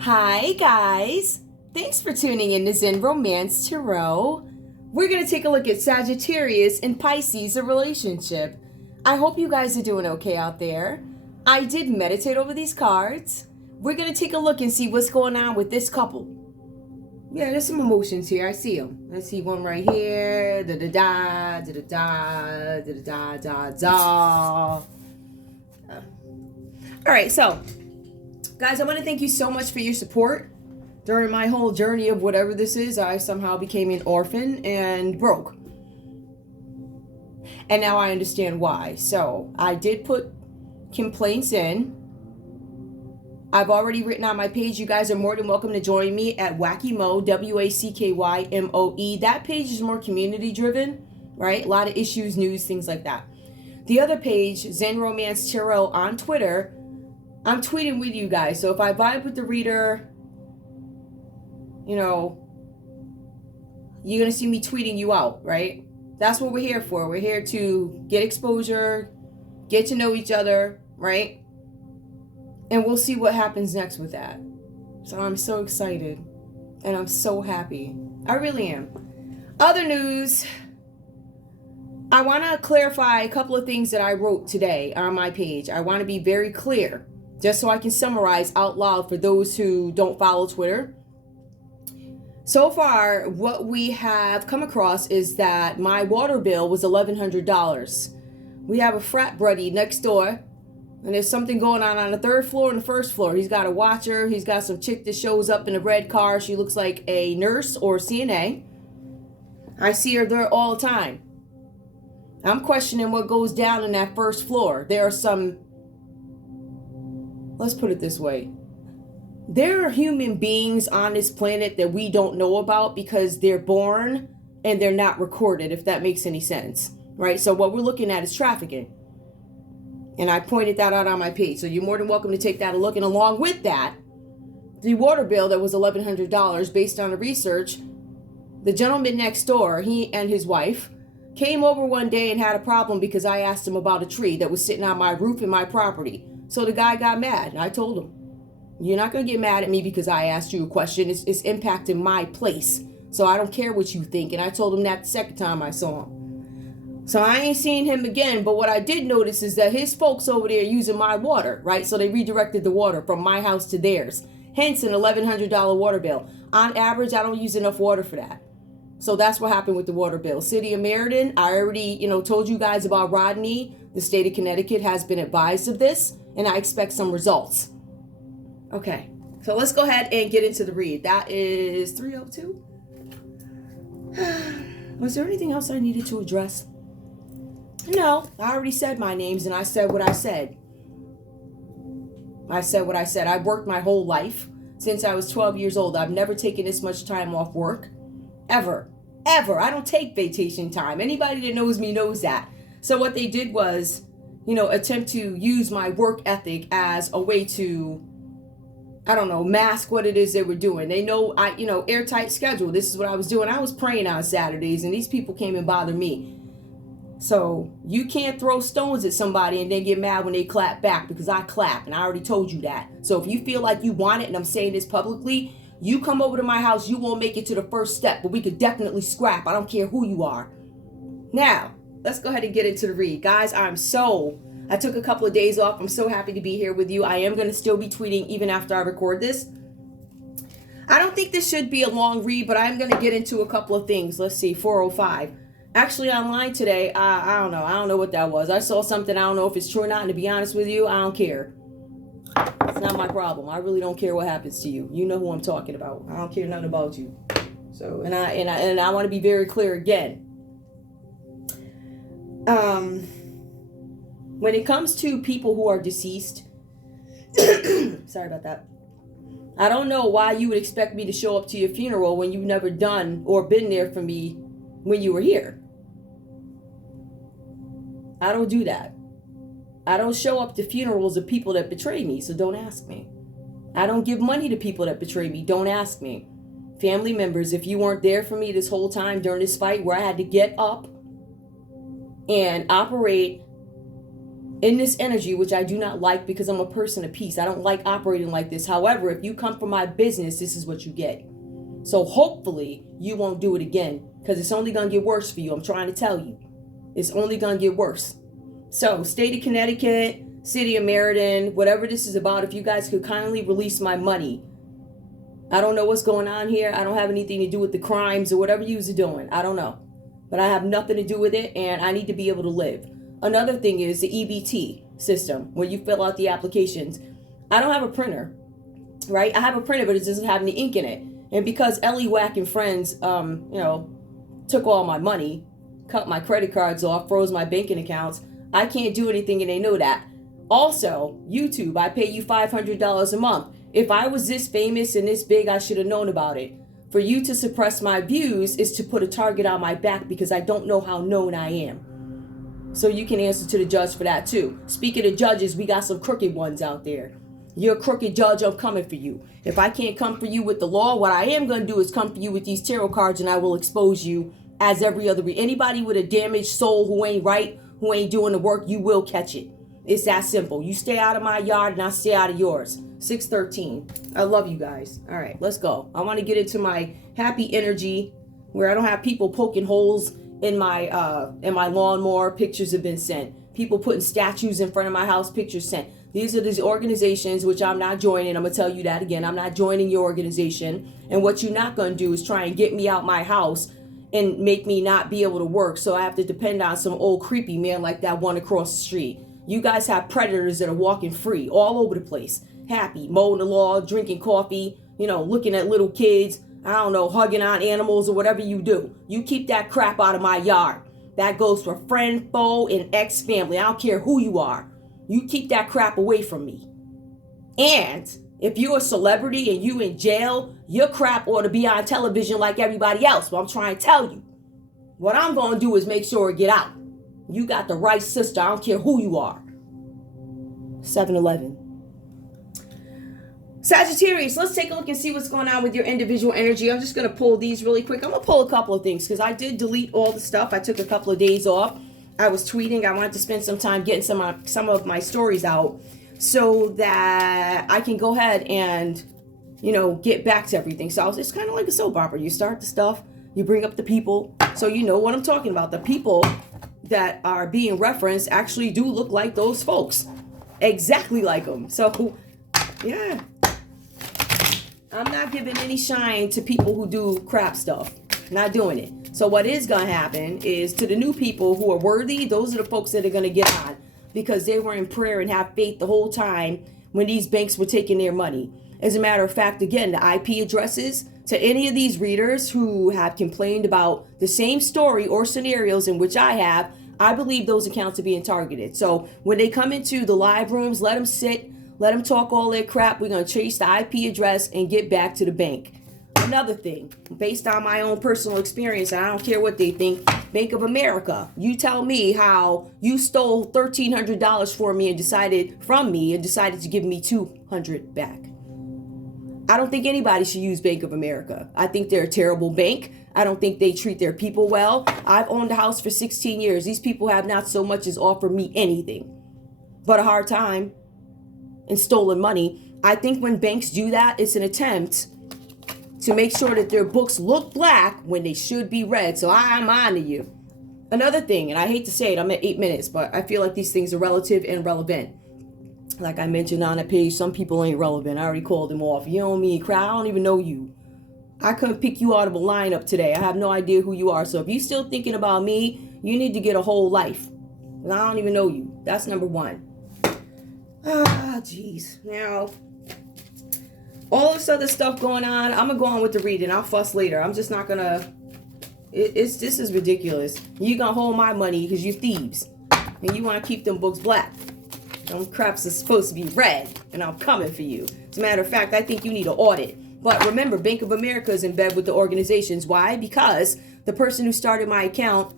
Hi guys, thanks for tuning in to Zen Romance Tarot. We're going to take a look at Sagittarius and Pisces, a relationship. I hope you guys are doing okay out there. I did meditate over these cards. We're going to take a look and see what's going on with this couple. Yeah, there's some emotions here. I see them. I see one right here. Da-da-da, da-da-da, da-da-da, da-da. All right, so guys, I want to thank you so much for your support. During my whole journey of whatever this is, I somehow became an orphan and broke. And now I understand why. So I did put complaints in. I've already written on my page. You guys are more than welcome to join me at Wackymo, WACKYMOE. That page is more community driven, right? A lot of issues, news, things like that. The other page, Zen Romance Tarot on Twitter, I'm tweeting with you guys. So if I vibe with the reader, you know, you're going to see me tweeting you out, right? That's what we're here for. We're here to get exposure, get to know each other, right? And we'll see what happens next with that. So I'm so excited and I'm so happy. I really am. Other news, I want to clarify a couple of things that I wrote today on my page. I want to be very clear, just so I can summarize out loud for those who don't follow Twitter. So far, what we have come across is that my water bill was $1,100. We have a frat buddy next door, and there's something going on the third floor and the first floor. He's got a watcher. He's got some chick that shows up in a red car. She looks like a nurse or CNA. I see her there all the time. I'm questioning what goes down in that first floor. There are some, let's put it this way. There are human beings on this planet that we don't know about because they're born and they're not recorded, if that makes any sense, right? So what we're looking at is trafficking. And I pointed that out on my page. So you're more than welcome to take that a look. And along with that, the water bill that was $1,100 based on the research, the gentleman next door, he and his wife, came over one day and had a problem because I asked him about a tree that was sitting on my roof in my property. So the guy got mad. And I told him, you're not going to get mad at me because I asked you a question. It's impacting my place. So I don't care what you think. And I told him that the second time I saw him. So I ain't seen him again. But what I did notice is that his folks over there using my water, right? So they redirected the water from my house to theirs. Hence an $1,100 water bill. On average, I don't use enough water for that. So that's what happened with the water bill. City of MERIDEN, I already, told you guys about RODNEY. The state of Connecticut has been advised of this, and I expect some results. Okay, so let's go ahead and get into the read. That is 302. Was there anything else I needed to address? No, I already said my names and I said what I said. I said what I said. I've worked my whole life. Since I was 12 years old, I've never taken this much time off work. Ever. I don't take vacation time. Anybody that knows me knows that. So what they did was, attempt to use my work ethic as a way to, mask what it is they were doing. They know airtight schedule. This is what I was doing. I was praying on Saturdays and these people came and bothered me. So you can't throw stones at somebody and then get mad when they clap back, because I clap and I already told you that. So if you feel like you want it, and I'm saying this publicly, you come over to my house, you won't make it to the first step, but we could definitely scrap. I don't care who you are. Now, let's go ahead and get into the read. Guys, I took a couple of days off. I'm so happy to be here with you. I am going to still be tweeting even after I record this. I don't think this should be a long read, but I'm going to get into a couple of things. Let's see, 405. Actually, online today, I don't know. I don't know what that was. I saw something. I don't know if it's true or not. And to be honest with you, I don't care. It's not my problem. I really don't care what happens to you. You know who I'm talking about. I don't care nothing about you. So, and I want to be very clear again. When it comes to people who are deceased, sorry about that. I don't know why you would expect me to show up to your funeral when you've never done or been there for me when you were here. I don't do that. I don't show up to funerals of people that betray me, so don't ask me. I don't give money to people that betray me, don't ask me. Family members, if you weren't there for me this whole time during this fight where I had to get up and operate in this energy, which I do not like because I'm a person of peace. I don't like operating like this. However, if you come from my business, this is what you get. So hopefully you won't do it again, because it's only going to get worse for you. I'm trying to tell you. It's only going to get worse. So state of Connecticut, city of Meriden, whatever this is about, if you guys could kindly release my money. I don't know what's going on here. I don't have anything to do with the crimes or whatever you are doing. I don't know. But I have nothing to do with it, and I need to be able to live. Another thing is the EBT system, where you fill out the applications. I don't have a printer, right? I have a printer, but it doesn't have any ink in it. And because Ellie Wack and friends, took all my money, cut my credit cards off, froze my banking accounts, I can't do anything, and they know that. Also, YouTube, I pay you $500 a month. If I was this famous and this big, I should have known about it. For you to suppress my views is to put a target on my back, because I don't know how known I am. So you can answer to the judge for that too. Speaking of judges, we got some crooked ones out there. You're a crooked judge, I'm coming for you. If I can't come for you with the law, what I am going to do is come for you with these tarot cards, and I will expose you as every other. Anybody with a damaged soul who ain't right, who ain't doing the work, you will catch it. It's that simple. You stay out of my yard and I stay out of yours. 613. I love you guys. All right, let's go. I want to get into my happy energy where I don't have people poking holes in my lawnmower. Pictures have been sent. People putting statues in front of my house. Pictures sent. These are these organizations which I'm not joining. I'm going to tell you that again. I'm not joining your organization. And what you're not going to do is try and get me out my house and make me not be able to work. So I have to depend on some old creepy man like that one across the street. You guys have predators that are walking free all over the place. Happy, mowing the lawn, drinking coffee, looking at little kids, I don't know, hugging on animals or whatever you do. You keep that crap out of my yard. That goes for friend, foe, and ex-family. I don't care who you are. You keep that crap away from me. And if you're a celebrity and you in jail, your crap ought to be on television like everybody else. But I'm trying to tell you, what I'm going to do is make sure it get out. You got the right sister. I don't care who you are. 7-Eleven. Sagittarius, let's take a look and see what's going on with your individual energy. I'm just going to pull these really quick. I'm going to pull a couple of things because I did delete all the stuff. I took a couple of days off. I was tweeting. I wanted to spend some time getting some of my stories out so that I can go ahead and, get back to everything. So it's kind of like a soap opera. You start the stuff, you bring up the people. So you know what I'm talking about. The people that are being referenced actually do look like those folks. Exactly like them. So, yeah. I'm not giving any shine to people who do crap stuff. Not doing it. So what is going to happen is to the new people who are worthy, those are the folks that are going to get on because they were in prayer and have faith the whole time when these banks were taking their money. As a matter of fact, again, the IP addresses to any of these readers who have complained about the same story or scenarios in which I have, I believe those accounts are being targeted. So when they come into the live rooms, let them sit. Let them talk all their crap. We're going to trace the IP address and get back to the bank. Another thing, based on my own personal experience, and I don't care what they think, Bank of America, you tell me how you stole $1,300 from me and decided to give me $200 back. I don't think anybody should use Bank of America. I think they're a terrible bank. I don't think they treat their people well. I've owned a house for 16 years. These people have not so much as offered me anything but a hard time and stolen money. I think when banks do that, it's an attempt to make sure that their books look black when they should be red. So I'm on to you. Another thing, and I hate to say it, I'm at 8 minutes, but I feel like these things are relative and relevant. Like I mentioned on the page, some people ain't relevant. I already called them off. You know me, crowd. I don't even know you. I couldn't pick you out of a lineup today. I have no idea who you are. So if you're still thinking about me, you need to get a whole life. And I don't even know you. That's number one. Jeez. Now, all this other stuff going on, I'm going to go on with the reading. I'll fuss later. I'm just not going to. This is ridiculous. You're going to hold my money because you thieves. And you want to keep them books black. Them craps are supposed to be red. And I'm coming for you. As a matter of fact, I think you need an audit. But remember, Bank of America is in bed with the organizations. Why? Because the person who started my account,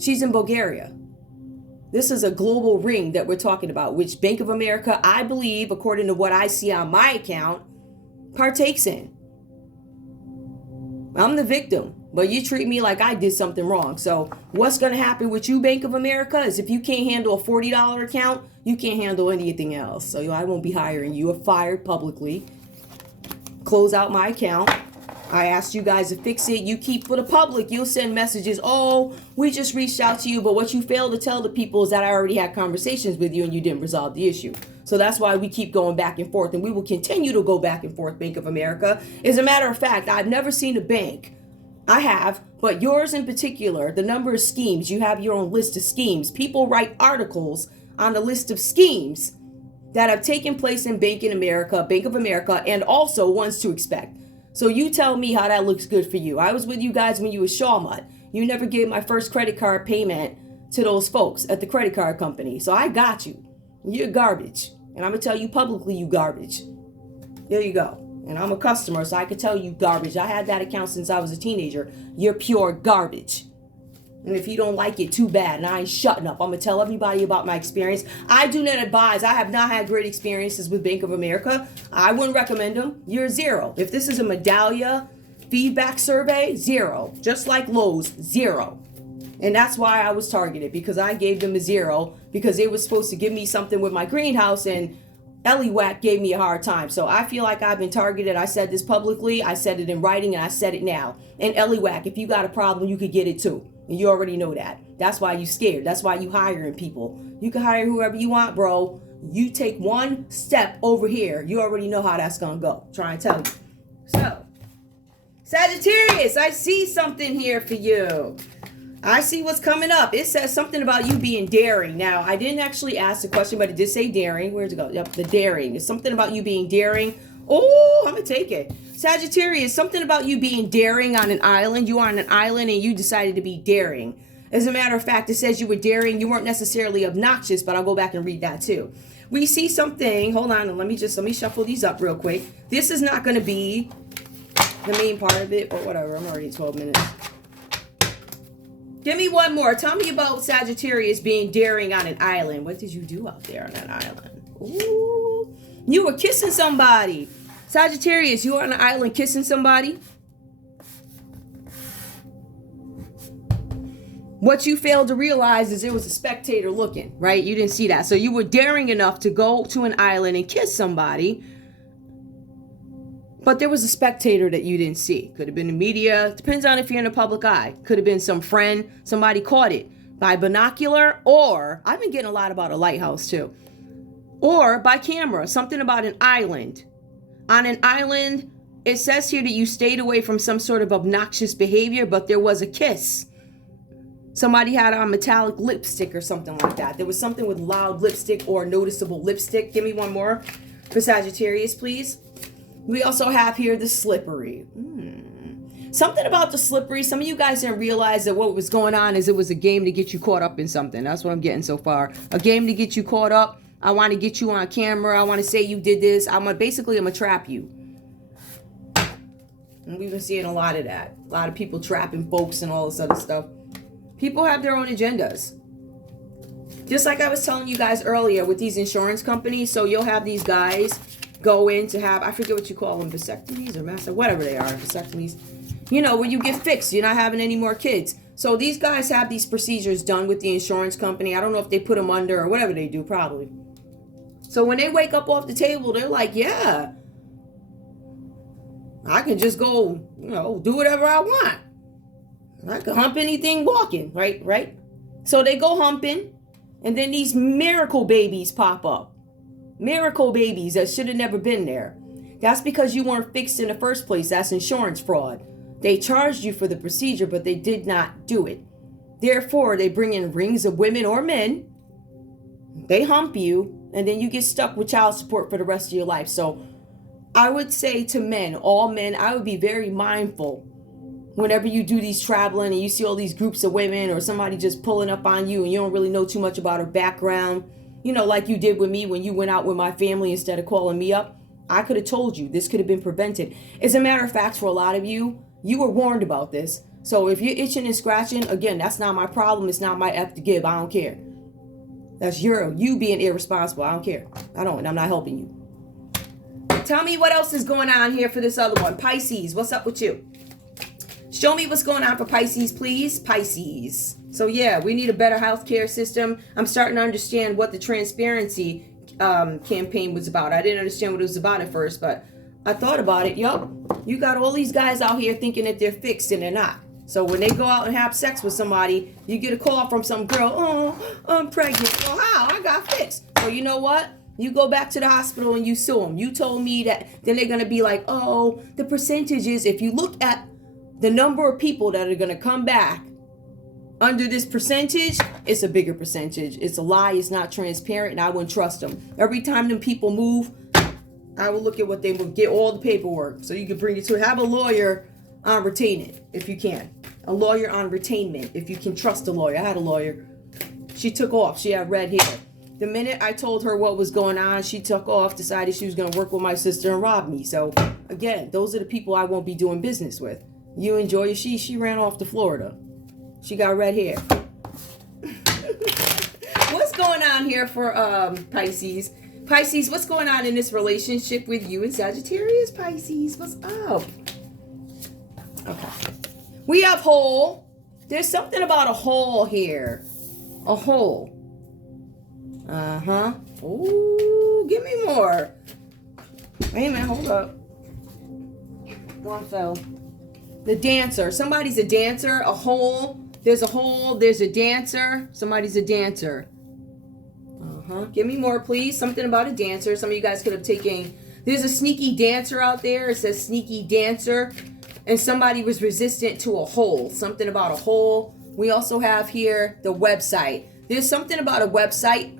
she's in Bulgaria. This is a global ring that we're talking about, which Bank of America, I believe, according to what I see on my account, partakes in. I'm the victim. But you treat me like I did something wrong. So what's going to happen with you, Bank of America, is if you can't handle a $40 account, you can't handle anything else. So I won't be hiring you. You're fired publicly. Close out my account. I asked you guys to fix it. You keep, for the public, you'll send messages. Oh, we just reached out to you. But what you fail to tell the people is that I already had conversations with you and you didn't resolve the issue. So that's why we keep going back and forth. And we will continue to go back and forth, Bank of America. As a matter of fact, I've never seen a bank. I have, but yours in particular, the number of schemes, you have your own list of schemes. People write articles on the list of schemes that have taken place in Bank of America, and also ones to expect. So you tell me how that looks good for you. I was with you guys when you was Shawmut. You never gave my first credit card payment to those folks at the credit card company. So I got you. You're garbage. And I'm going to tell you publicly, you garbage. There you go. And I'm a customer, so I can tell you garbage. I had that account since I was a teenager. You're pure garbage. And if you don't like it, too bad. And I ain't shutting up. I'm going to tell everybody about my experience. I do not advise. I have not had great experiences with Bank of America. I wouldn't recommend them. You're 0. If this is a Medallia feedback survey, 0. Just like Lowe's, 0. And that's why I was targeted, because I gave them a 0, because they were supposed to give me something with my greenhouse, and Wack gave me a hard time. So I feel like I've been targeted. I said this publicly. I said it in writing, and I said it now. And Wack, if you got a problem, you could get it too. And you already know that. That's why you scared. That's why you hiring people. You can hire whoever you want, bro. You take one step over here. You already know how that's going to go. Try and tell you. So, Sagittarius, I see something here for you. I see what's coming up. It says something about you being daring. Now, I didn't actually ask the question, but it did say daring. Where'd it go? Yep, the daring. It's something about you being daring. Oh, I'm going to take it. Sagittarius, something about you being daring on an island. You are on an island and you decided to be daring. As a matter of fact, it says you were daring. You weren't necessarily obnoxious, but I'll go back and read that too. We see something. Hold on. Let me shuffle these up real quick. This is not going to be the main part of it, but whatever. I'm already 12 minutes. Give me one more. Tell me about Sagittarius being daring on an island. What did you do out there on that island? Ooh, you were kissing somebody. Sagittarius, you were on an island kissing somebody. What you failed to realize is it was a spectator looking, right? You didn't see that. So you were daring enough to go to an island and kiss somebody, but there was a spectator that you didn't see. Could have been the media. Depends on if you're in the public eye. Could have been some friend. Somebody caught it by binocular, or I've been getting a lot about a lighthouse too. Or by camera. Something about an island. On an island, it says here that you stayed away from some sort of obnoxious behavior, but there was a kiss. Somebody had on metallic lipstick or something like that. There was something with loud lipstick or noticeable lipstick. Give me one more for Sagittarius, please. We also have here the slippery. Something about the slippery. Some of you guys didn't realize that what was going on is it was a game to get you caught up in something. That's what I'm getting so far. A game to get you caught up. I want to get you on camera. I want to say you did this. I'm going to trap you. And we've been seeing a lot of that. A lot of people trapping folks and all this other stuff. People have their own agendas. Just like I was telling you guys earlier with these insurance companies. So you'll have these guys go in to have, I forget what you call them, vasectomies or master, whatever they are, vasectomies. You know, where you get fixed. You're not having any more kids. So these guys have these procedures done with the insurance company. I don't know if they put them under or whatever they do, probably. So when they wake up off the table, they're like, yeah, I can just go, you know, do whatever I want. I can hump anything walking, right? So they go humping, and then these miracle babies pop up. Miracle babies that should have never been there. That's because you weren't fixed in the first place. That's insurance fraud. They charged you for the procedure, but they did not do it. Therefore, they bring in rings of women or men. They hump you, and then you get stuck with child support for the rest of your life. So I would say to men, all men, I would be very mindful whenever you do these traveling and you see all these groups of women or somebody just pulling up on you and you don't really know too much about her background. You know, like you did with me when you went out with my family instead of calling me up. I could have told you this could have been prevented. As a matter of fact, for a lot of you, you were warned about this. So if you're itching and scratching, again, that's not my problem. It's not my F to give. I don't care. That's you being irresponsible. I don't care. I'm not helping you. Tell me what else is going on here for this other one. Pisces, what's up with you? Show me what's going on for Pisces, please. Pisces. So yeah, we need a better healthcare system. I'm starting to understand what the transparency campaign was about. I didn't understand what it was about at first, but I thought about it. Yup, you got all these guys out here thinking that they're fixed and they're not. So when they go out and have sex with somebody, you get a call from some girl, oh, I'm pregnant. Well, how? I got fixed. So you know what? You go back to the hospital and you sue them. You told me that. Then they're going to be like, oh, the percentages. If you look at the number of people that are going to come back under this percentage, it's a bigger percentage. It's a lie. It's not transparent, and I wouldn't trust them. Every time them people move, I will look at what they will get, all the paperwork, so you can bring it to have a lawyer on retainment if you can. A lawyer on retainment if you can trust a lawyer. I had a lawyer. She took off. She had red hair. The minute I told her what was going on, she took off, decided she was going to work with my sister and rob me. So again, those are the people I won't be doing business with. You enjoy your she ran off to Florida. She got red hair. What's going on here for Pisces? Pisces, what's going on in this relationship with you and Sagittarius? Pisces, what's up? Okay. We have hole. There's something about a hole here. A hole. Uh-huh. Ooh, give me more. Wait a minute, hold up. One fell. The dancer. Somebody's a dancer. A hole. There's a hole. There's a dancer. Somebody's a dancer. Uh-huh. Give me more, please. Something about a dancer. Some of you guys could have taken... There's a sneaky dancer out there. It says sneaky dancer. And somebody was resistant to a hole. Something about a hole. We also have here the website. There's something about a website.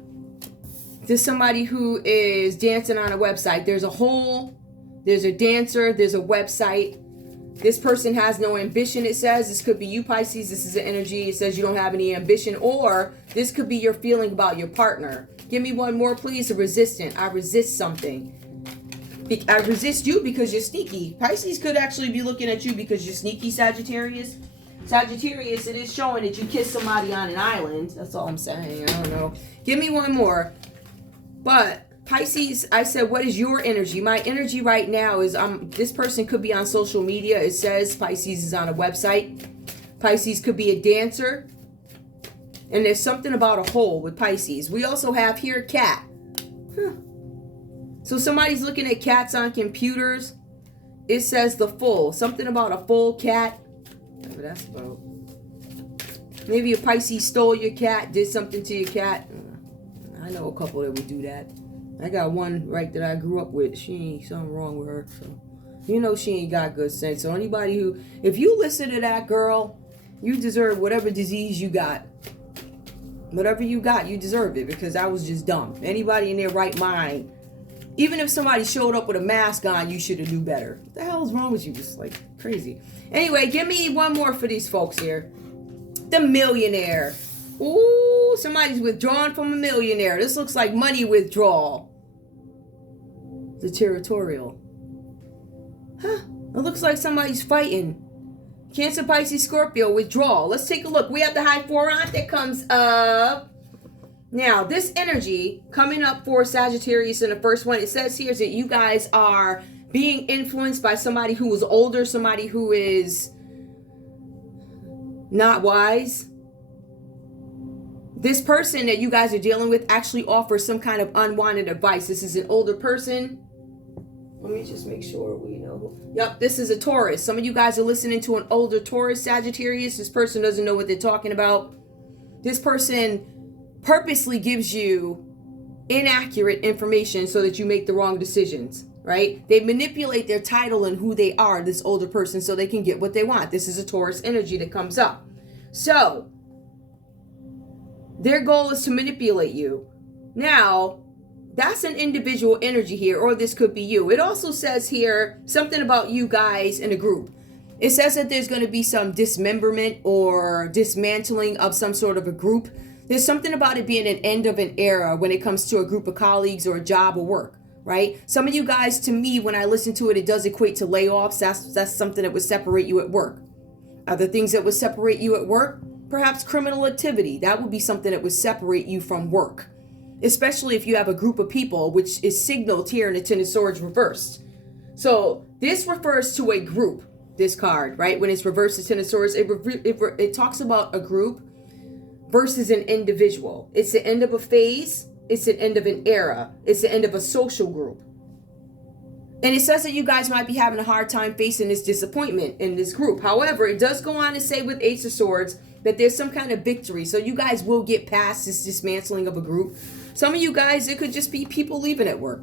There's somebody who is dancing on a website. There's a hole. There's a dancer. There's a website. This person has no ambition, it says. This could be you, Pisces. This is an energy. It says you don't have any ambition. Or this could be your feeling about your partner. Give me one more, please. A resistant. I resist something. I resist you because you're sneaky. Pisces could actually be looking at you because you're sneaky, Sagittarius. Sagittarius, it is showing that you kissed somebody on an island. That's all I'm saying. I don't know. Give me one more. But Pisces, I said, what is your energy? My energy right now is this person could be on social media. It says Pisces is on a website. Pisces could be a dancer. And there's something about a hole with Pisces. We also have here cat. Huh. So somebody's looking at cats on computers. It says the full. Something about a full cat. Whatever that's about. Maybe a Pisces stole your cat, did something to your cat. I know a couple that would do that. I got one right that I grew up with. She ain't something wrong with her. So you know she ain't got good sense. So anybody who, if you listen to that girl, you deserve whatever disease you got. Whatever you got, you deserve it, because I was just dumb. Anybody in their right mind, even if somebody showed up with a mask on, you should have knew better. What the hell is wrong with you? It's like crazy. Anyway, give me one more for these folks here. The millionaire. Ooh, somebody's withdrawn from a millionaire. This looks like money withdrawal. The territorial. Huh. It looks like somebody's fighting. Cancer, Pisces, Scorpio, withdrawal. Let's take a look. We have the high four on that comes up. Now, this energy coming up for Sagittarius in the first one, it says here is that you guys are being influenced by somebody who is older, somebody who is not wise. This person that you guys are dealing with actually offers some kind of unwanted advice. This is an older person. Let me just make sure we know. Yep, this is a Taurus. Some of you guys are listening to an older Taurus, Sagittarius. This person doesn't know what they're talking about. This person purposely gives you inaccurate information so that you make the wrong decisions, right? They manipulate their title and who they are, this older person, so they can get what they want. This is a Taurus energy that comes up. So their goal is to manipulate you. Now, that's an individual energy here, or this could be you. It also says here something about you guys in a group. It says that there's going to be some dismemberment or dismantling of some sort of a group. There's something about it being an end of an era when it comes to a group of colleagues or a job or work, right? Some of you guys, to me, when I listen to it, it does equate to layoffs. That's something that would separate you at work. Other things that would separate you at work, perhaps criminal activity. That would be something that would separate you from work, especially if you have a group of people, which is signaled here in the Ten of Swords reversed. So this refers to a group. this card, right? When it's reversed, it's Ten of Swords. It talks about a group versus an individual. It's the end of a phase. It's the end of an era. It's the end of a social group. And it says that you guys might be having a hard time facing this disappointment in this group. However, it does go on to say with Ace of Swords that there's some kind of victory. So you guys will get past this dismantling of a group. Some of you guys, it could just be people leaving at work.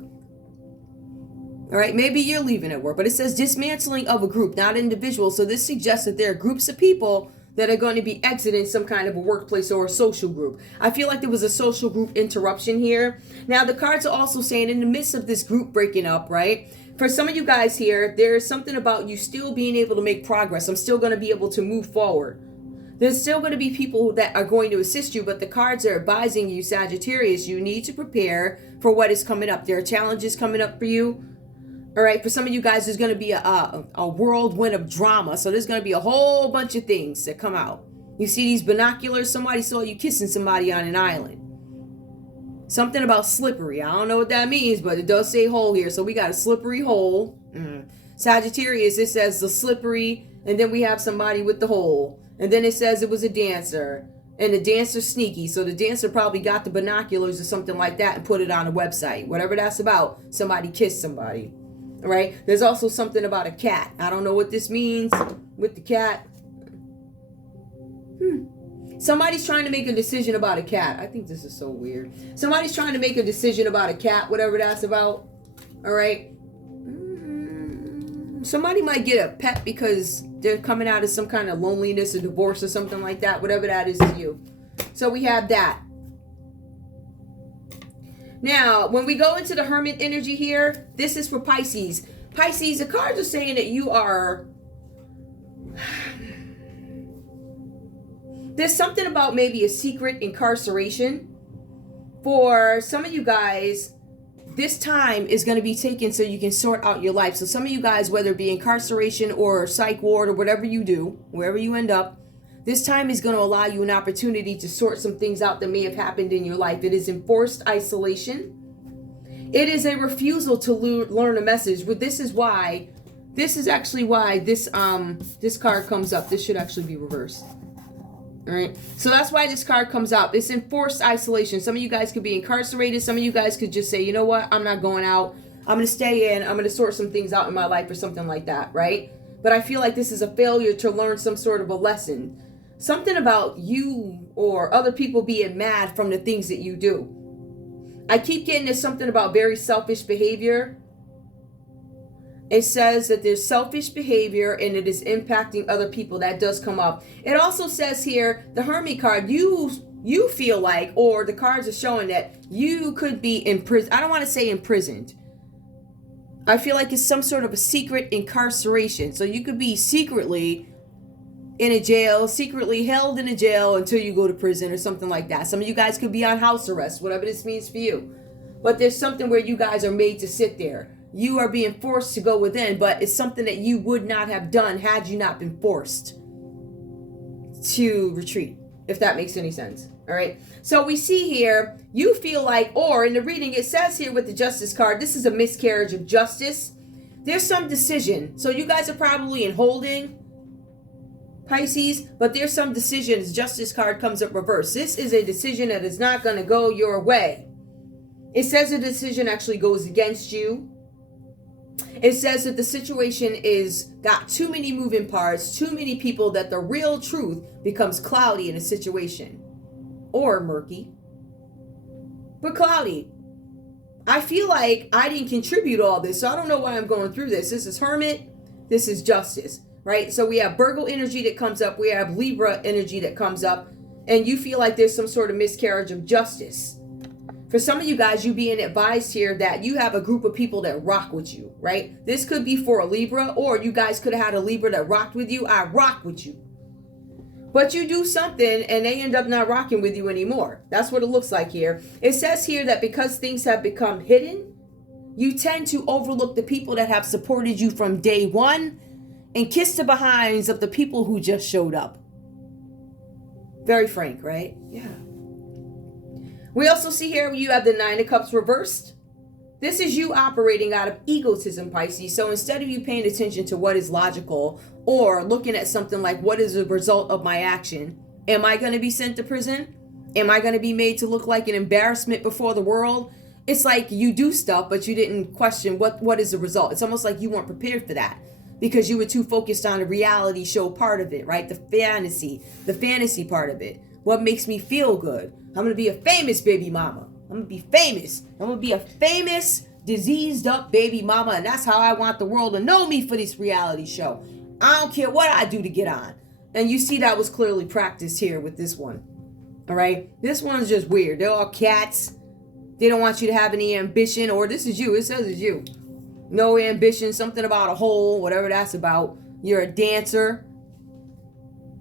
All right, maybe you're leaving at work, but it says dismantling of a group, not individual. So this suggests that there are groups of people that are going to be exiting some kind of a workplace or a social group. I feel like there was a social group interruption here. Now, the cards are also saying in the midst of this group breaking up, right? For some of you guys here, there's something about you still being able to make progress. I'm still going to be able to move forward. There's still going to be people that are going to assist you, but the cards are advising you, Sagittarius, you need to prepare for what is coming up. There are challenges coming up for you. All right, for some of you guys, there's going to be a whirlwind of drama. So there's going to be a whole bunch of things that come out. You see these binoculars? Somebody saw you kissing somebody on an island. Something about slippery. I don't know what that means, but it does say hole here. So we got a slippery hole. Sagittarius, it says the slippery, and then we have somebody with the hole. And then it says it was a dancer, and the dancer's sneaky. So the dancer probably got the binoculars or something like that and put it on a website. Whatever that's about, somebody kissed somebody. All right. There's also something about a cat. I don't know what this means with the cat. Somebody's trying to make a decision about a cat. I think this is so weird. Somebody's trying to make a decision about a cat, whatever that's about. All right. Somebody might get a pet because they're coming out of some kind of loneliness or divorce or something like that, whatever that is to you. So we have that. Now, when we go into the Hermit energy here, this is for Pisces. Pisces, the cards are saying that you are... There's something about maybe a secret incarceration. For some of you guys, this time is going to be taken so you can sort out your life. So some of you guys, whether it be incarceration or psych ward or whatever you do, wherever you end up, this time is going to allow you an opportunity to sort some things out that may have happened in your life. It is enforced isolation. It is a refusal to learn a message. But this is actually why this card comes up. This should actually be reversed. All right. So that's why this card comes out. It's enforced isolation. Some of you guys could be incarcerated. Some of you guys could just say, you know what? I'm not going out. I'm going to stay in. I'm going to sort some things out in my life or something like that. Right. But I feel like this is a failure to learn some sort of a lesson. Something about you or other people being mad from the things that you do. I keep getting there's something about very selfish behavior. It says that there's selfish behavior and it is impacting other people. That does come up. It also says here, the Hermit card, you feel like, or the cards are showing that you could be imprisoned. I don't want to say imprisoned. I feel like it's some sort of a secret incarceration. So you could be secretly in a jail, secretly held in a jail until you go to prison or something like that. Some of you guys could be on house arrest, whatever this means for you. But there's something where you guys are made to sit there. You are being forced to go within, but it's something that you would not have done had you not been forced to retreat, if that makes any sense. All right. So we see here, you feel like, or in the reading, it says here with the Justice card, this is a miscarriage of justice. There's some decision. So you guys are probably in holding, Pisces, but there's some decisions. Justice card comes up reverse. This is a decision that is not going to go your way. It says the decision actually goes against you. It says that the situation is got too many moving parts, too many people, that the real truth becomes cloudy in a situation. Or murky. But cloudy. I feel like I didn't contribute all this, so I don't know why I'm going through this. This is Hermit. This is Justice. Right? So we have Virgo energy that comes up. We have Libra energy that comes up. And you feel like there's some sort of miscarriage of justice. For some of you guys, you being advised here that you have a group of people that rock with you, right? This could be for a Libra, or you guys could have had a Libra that rocked with you. I rock with you. But you do something and they end up not rocking with you anymore. That's what it looks like here. It says here that because things have become hidden, you tend to overlook the people that have supported you from day one and kiss the behinds of the people who just showed up. Very frank, right? Yeah. We also see here you have the Nine of Cups reversed. This is you operating out of egotism, Pisces. So instead of you paying attention to what is logical or looking at something like what is the result of my action, am I going to be sent to prison? Am I going to be made to look like an embarrassment before the world? It's like you do stuff, but you didn't question what is the result. It's almost like you weren't prepared for that because you were too focused on the reality show part of it, right? The fantasy part of it. What makes me feel good? I'm going to be a famous baby mama. I'm going to be famous. I'm going to be a famous, diseased up baby mama. And that's how I want the world to know me for this reality show. I don't care what I do to get on. And you see that was clearly practiced here with this one. All right. This one's just weird. They're all cats. They don't want you to have any ambition, or this is you. It says it's you. No ambition, something about a hole, whatever that's about. You're a dancer.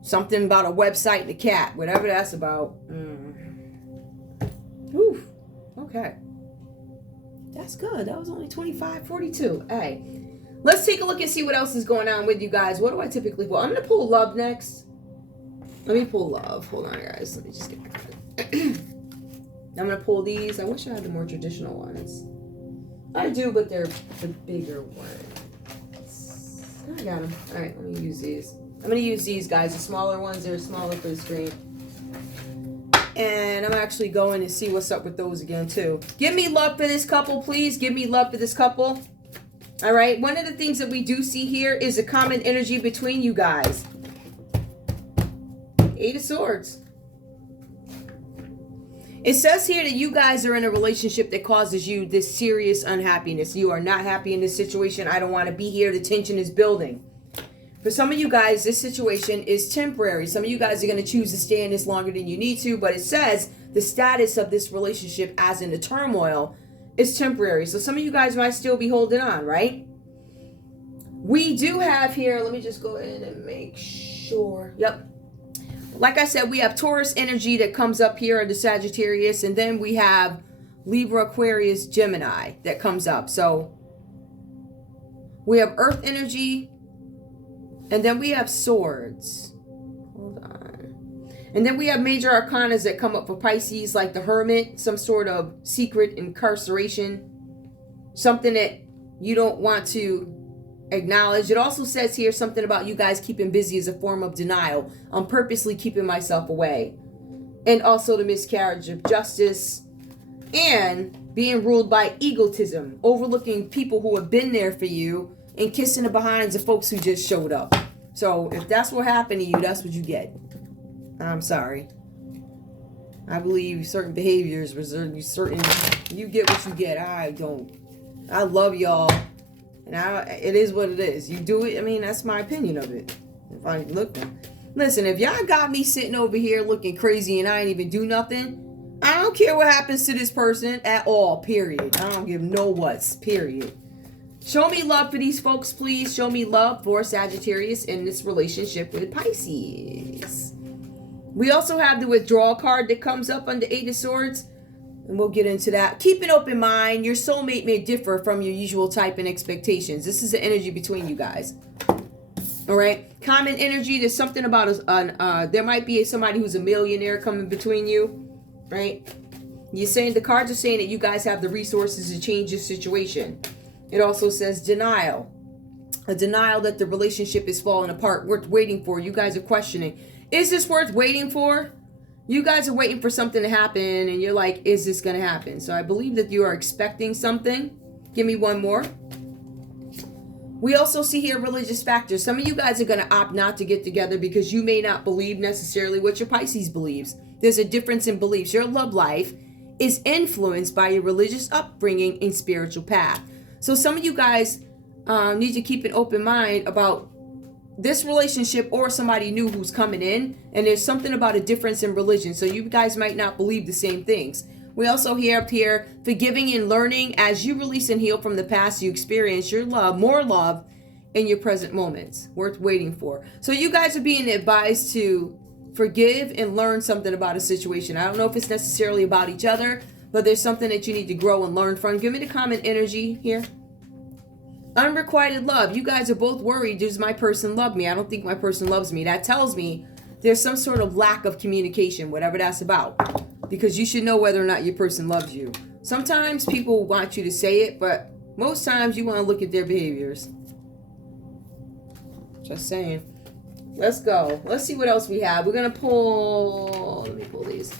Something about a website and a cat, whatever that's about. Oof. Okay. That's good. That was only 25.42. Hey. Let's take a look and see what else is going on with you guys. What do I typically pull? I'm going to pull love next. Let me pull love. Hold on, guys. Let me just get back to it. I'm going to pull these. I wish I had the more traditional ones. I do, but they're the bigger ones. I got them. All right, let me use these. I'm going to use these, guys. The smaller ones, they're smaller for the screen. And I'm actually going to see what's up with those again, too. Give me love for this couple, please. Give me love for this couple. All right. One of the things that we do see here is a common energy between you guys. 8 of Swords. It says here that you guys are in a relationship that causes you this serious unhappiness. You are not happy in this situation. I don't want to be here. The tension is building. For some of you guys, this situation is temporary. Some of you guys are going to choose to stay in this longer than you need to, but it says the status of this relationship as in the turmoil is temporary. So some of you guys might still be holding on, right? We do have here, let me just go ahead and make sure. Yep. Like I said, we have Taurus energy that comes up here in the Sagittarius, and then we have Libra, Aquarius, Gemini that comes up. So we have Earth energy, and then we have Swords. Hold on. And then we have major arcanas that come up for Pisces, like the Hermit, some sort of secret incarceration, something that you don't want to acknowledge. It also says here something about you guys keeping busy as a form of denial. I'm purposely keeping myself away. And also the miscarriage of justice and being ruled by egotism, overlooking people who have been there for you and kissing the behinds of folks who just showed up. So if that's what happened to you, that's what you get. I'm sorry. I believe certain behaviors, you get what you get. I don't. I love y'all. And it is what it is. You do it. I mean, that's my opinion of it. If I look, listen, if y'all got me sitting over here looking crazy and I ain't even do nothing, I don't care what happens to this person at all, period. I don't give no what's, period. Show me love for these folks, please. Show me love for Sagittarius in this relationship with Pisces. We also have the withdrawal card that comes up under 8 of Swords. And we'll get into that. Keep an open mind. Your soulmate may differ from your usual type and expectations. This is the energy between you guys. All right. Common energy. There's something about there might be somebody who's a millionaire coming between you. Right. You're saying the cards are saying that you guys have the resources to change your situation. It also says denial. A denial that the relationship is falling apart. Worth waiting for. You guys are questioning. Is this worth waiting for? You guys are waiting for something to happen and you're like, is this going to happen? So I believe that you are expecting something. Give me one more. We also see here religious factors. Some of you guys are going to opt not to get together because you may not believe necessarily what your Pisces believes. There's a difference in beliefs. Your love life is influenced by your religious upbringing and spiritual path. So some of you guys need to keep an open mind about this relationship or somebody new who's coming in, and there's something about a difference in religion, so you guys might not believe the same things. We also hear up here forgiving and learning. As you release and heal from the past, you experience your love, more love in your present moments. Worth waiting for. So you guys are being advised to forgive and learn something about a situation. I don't know if it's necessarily about each other, but there's something that you need to grow and learn from. Give me the common energy here. Unrequited love. You guys are both worried. Does my person love me? I don't think my person loves me. That tells me there's some sort of lack of communication, whatever that's about. Because you should know whether or not your person loves you. Sometimes people want you to say it, but most times you want to look at their behaviors. Just saying. Let's go. Let's see what else we have. We're going to pull... Let me pull these.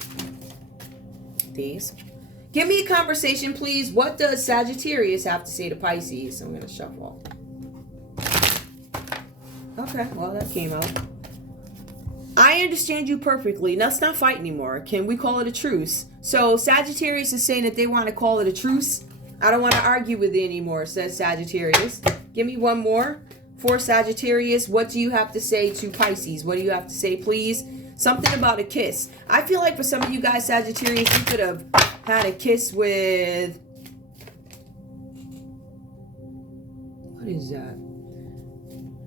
Give me a conversation, please. What does Sagittarius have to say to Pisces? I'm going to shuffle. Okay, well, that came out. I understand you perfectly. Let's not fight anymore. Can we call it a truce? So Sagittarius is saying that they want to call it a truce. I don't want to argue with it anymore, says Sagittarius. Give me one more. For Sagittarius, what do you have to say to Pisces? What do you have to say, please? Something about a kiss. I feel like for some of you guys, Sagittarius, you could have had a kiss with... What is that?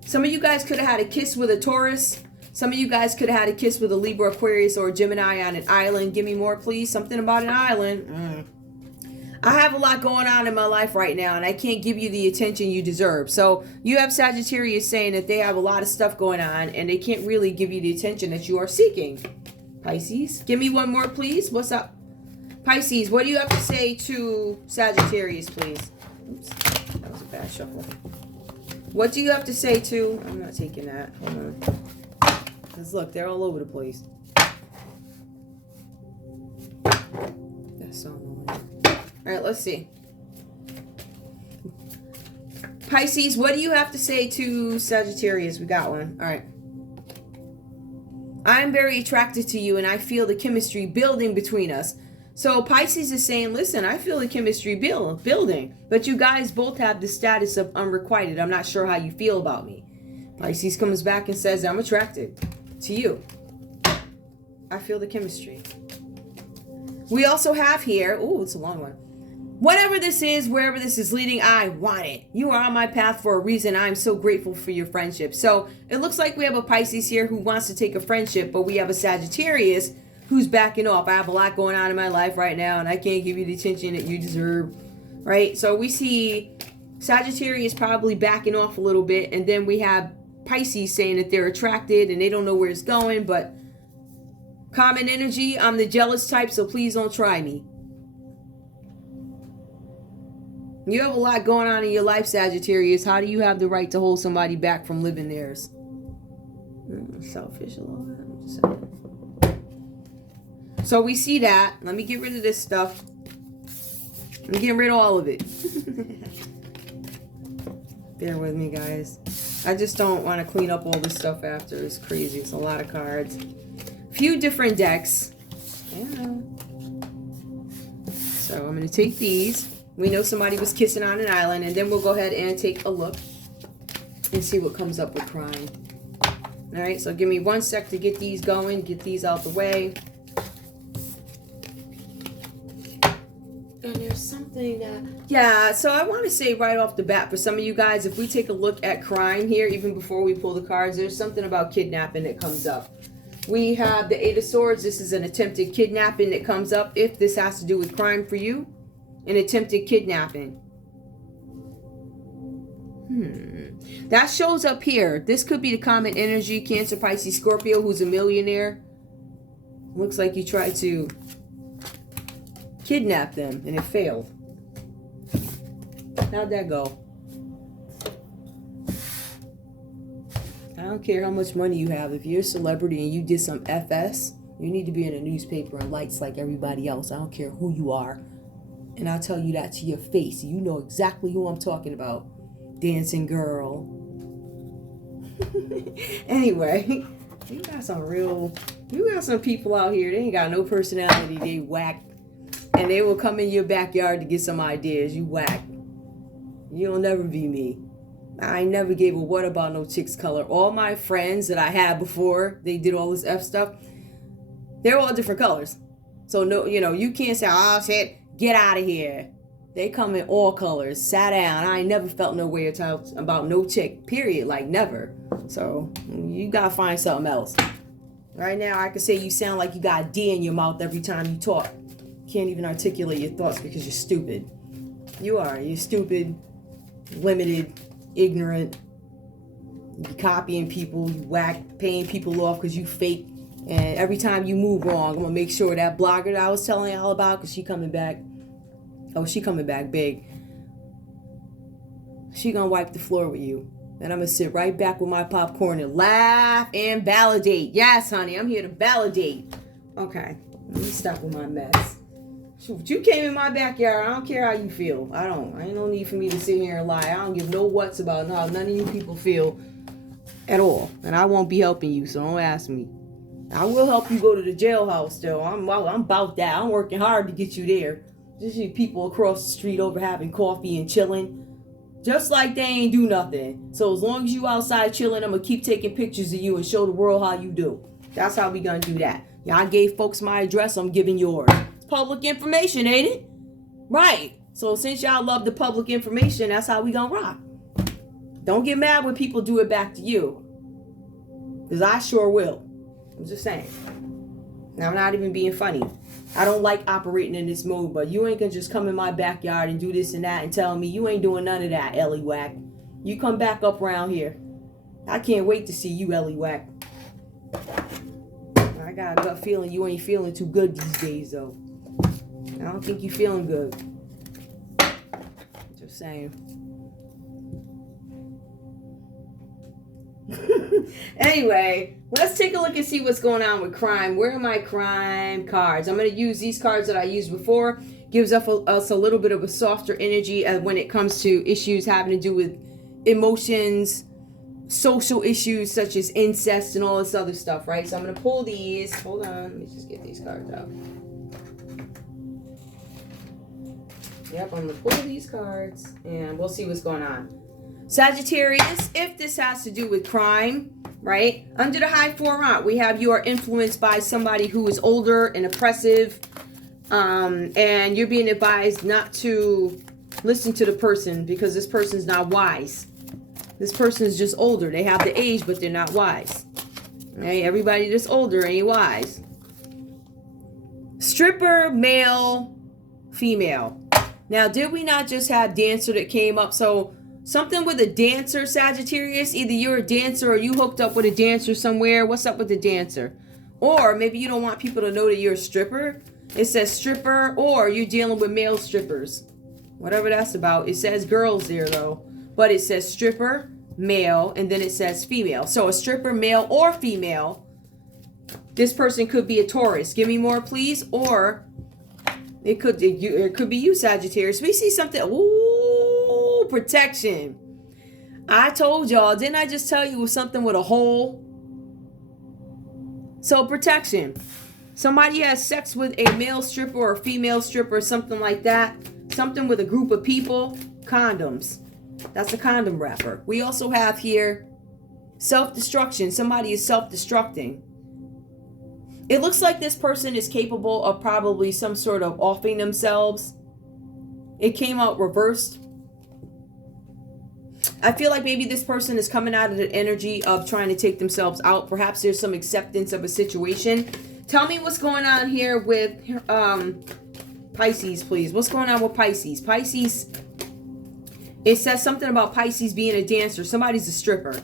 Some of you guys could have had a kiss with a Taurus. Some of you guys could have had a kiss with a Libra, Aquarius, or a Gemini on an island. Give me more, please. Something about an island. I have a lot going on in my life right now, and I can't give you the attention you deserve. So you have Sagittarius saying that they have a lot of stuff going on, and they can't really give you the attention that you are seeking. Pisces, give me one more, please. What's up? Pisces, what do you have to say to Sagittarius, please? Oops, that was a bad shuffle. What do you have to say to... I'm not taking that. Hold on. Because look, they're all over the place. That's so annoying. All right, let's see. Pisces, what do you have to say to Sagittarius? We got one. All right. I'm very attracted to you, and I feel the chemistry building between us. So Pisces is saying, listen, I feel the chemistry building, but you guys both have the status of unrequited. I'm not sure how you feel about me. Pisces comes back and says, I'm attracted to you. I feel the chemistry. We also have here, oh, it's a long one. Whatever this is, wherever this is leading, I want it. You are on my path for a reason. I'm so grateful for your friendship. So it looks like we have a Pisces here who wants to take a friendship, but we have a Sagittarius who's backing off. I have a lot going on in my life right now, and I can't give you the attention that you deserve, right? So we see Sagittarius probably backing off a little bit, and then we have Pisces saying that they're attracted and they don't know where it's going, but common energy, I'm the jealous type, so please don't try me. You have a lot going on in your life, Sagittarius. How do you have the right to hold somebody back from living theirs? Selfish a little bit. I'm just saying. So we see that. Let me get rid of this stuff. I'm getting rid of all of it. Bear with me, guys. I just don't want to clean up all this stuff after. It's crazy. It's a lot of cards. Few different decks. Yeah. So I'm going to take these. We know somebody was kissing on an island, and then we'll go ahead and take a look and see what comes up with crying. All right, so give me 1 sec to get these going, get these out the way. And there's something that... Yeah, so I want to say right off the bat for some of you guys, if we take a look at crime here, even before we pull the cards, there's something about kidnapping that comes up. We have the Eight of Swords. This is an attempted kidnapping that comes up. If this has to do with crime for you, an attempted kidnapping. That shows up here. This could be the common energy, Cancer, Pisces, Scorpio, who's a millionaire. Looks like you tried to kidnap them and it failed. How'd that go? I don't care how much money you have. If you're a celebrity and you did some FS, you need to be in a newspaper and lights like everybody else. I don't care who you are. And I'll tell you that to your face. You know exactly who I'm talking about. Dancing girl. Anyway, you got some people out here. They ain't got no personality. They whack. And they will come in your backyard to get some ideas. You whack. You'll never be me. I never gave a what about no chick's color. All my friends that I had before they did all this F stuff, they're all different colors. So no, you can't say, oh shit, get out of here. They come in all colors. Sat down. I ain't never felt no way about no chick, period. Like never. So you gotta find something else. Right now I can say you sound like you got a D in your mouth every time you talk. Can't even articulate your thoughts because you're stupid. You are. You're stupid, limited, ignorant. You copying people, you whack, paying people off because you fake. And every time you move wrong, I'm going to make sure that blogger that I was telling y'all about, because she coming back, Oh, she coming back big. She gonna wipe the floor with you. And I'm gonna sit right back with my popcorn and laugh and validate. Yes, honey, I'm here to validate. Okay, let me stop with my mess. Shoot, you came in my backyard. I don't care how you feel. I ain't no need for me to sit here and lie. I don't give no what's about how none of you people feel at all. And I won't be helping you, so don't ask me. I will help you go to the jailhouse, though. I'm about that. I'm working hard to get you there. Just see people across the street over having coffee and chilling. Just like they ain't do nothing. So as long as you outside chilling, I'm going to keep taking pictures of you and show the world how you do. That's how we going to do that. Y'all gave folks my address. I'm giving yours. It's public information, ain't it? Right. So since y'all love the public information, that's how we going to rock. Don't get mad when people do it back to you. Because I sure will. I'm just saying. Now, I'm not even being funny. I don't like operating in this mode, but you ain't gonna just come in my backyard and do this and that and tell me you ain't doing none of that, Ellie Whack. You come back up around here. I can't wait to see you, Ellie Whack. I got a gut feeling you ain't feeling too good these days, though. I don't think you feeling good. Just saying. Anyway, let's take a look and see what's going on with crime. Where are my crime cards? I'm going to use these cards that I used before. Gives us a little bit of a softer energy when it comes to issues having to do with emotions, social issues such as incest and all this other stuff, right? So I'm going to pull these. Hold on. Let me just get these cards out. Yep, I'm going to pull these cards and we'll see what's going on. Sagittarius, if this has to do with crime, right? Under the high four aunt, we have you are influenced by somebody who is older and oppressive, and you're being advised not to listen to the person because this person's not wise. This person is just older. They have the age, but they're not wise. Right? Everybody that's older ain't wise. Stripper, male, female. Now, did we not just have dancer that came up? So something with a dancer, Sagittarius. Either you're a dancer or you hooked up with a dancer somewhere. What's up with the dancer? Or maybe you don't want people to know that you're a stripper. It says stripper, or you're dealing with male strippers. Whatever that's about. It says girls there, though. But it says stripper, male, and then it says female. So a stripper, male or female. This person could be a Taurus. Give me more, please. Or it could be you, Sagittarius. We see something. Ooh, protection. I told y'all, didn't I just tell you it was something with a hole? So protection. Somebody has sex with a male stripper or a female stripper or something like that. Something with a group of people. Condoms. That's a condom wrapper. We also have here self-destruction. Somebody is self-destructing. It looks like this person is capable of probably some sort of offing themselves. It came out reversed. I feel like maybe this person is coming out of the energy of trying to take themselves out. Perhaps there's some acceptance of a situation. Tell me what's going on here with Pisces, please. What's going on with Pisces? Pisces, it says something about Pisces being a dancer. Somebody's a stripper.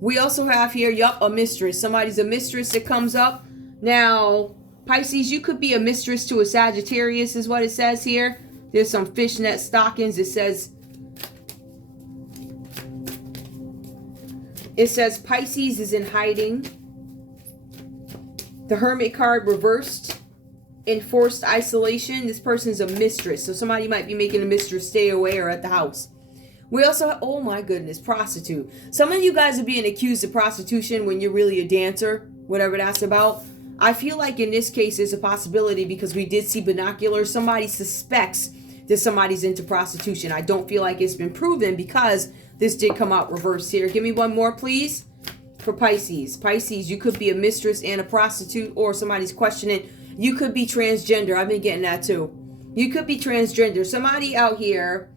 We also have here, a mistress. Somebody's a mistress that comes up. Now, Pisces, you could be a mistress to a Sagittarius is what it says here. There's some fishnet stockings. It says Pisces is in hiding. The Hermit card reversed. Enforced isolation. This person's a mistress. So somebody might be making a mistress stay away or at the house. We also have, oh my goodness, prostitute. Some of you guys are being accused of prostitution when you're really a dancer, whatever that's about. I feel like in this case, there's a possibility because we did see binoculars. Somebody suspects that somebody's into prostitution. I don't feel like it's been proven because this did come out reversed here. Give me one more, please, for Pisces. Pisces, you could be a mistress and a prostitute, or somebody's questioning. You could be transgender. I've been getting that too. You could be transgender. Somebody out here,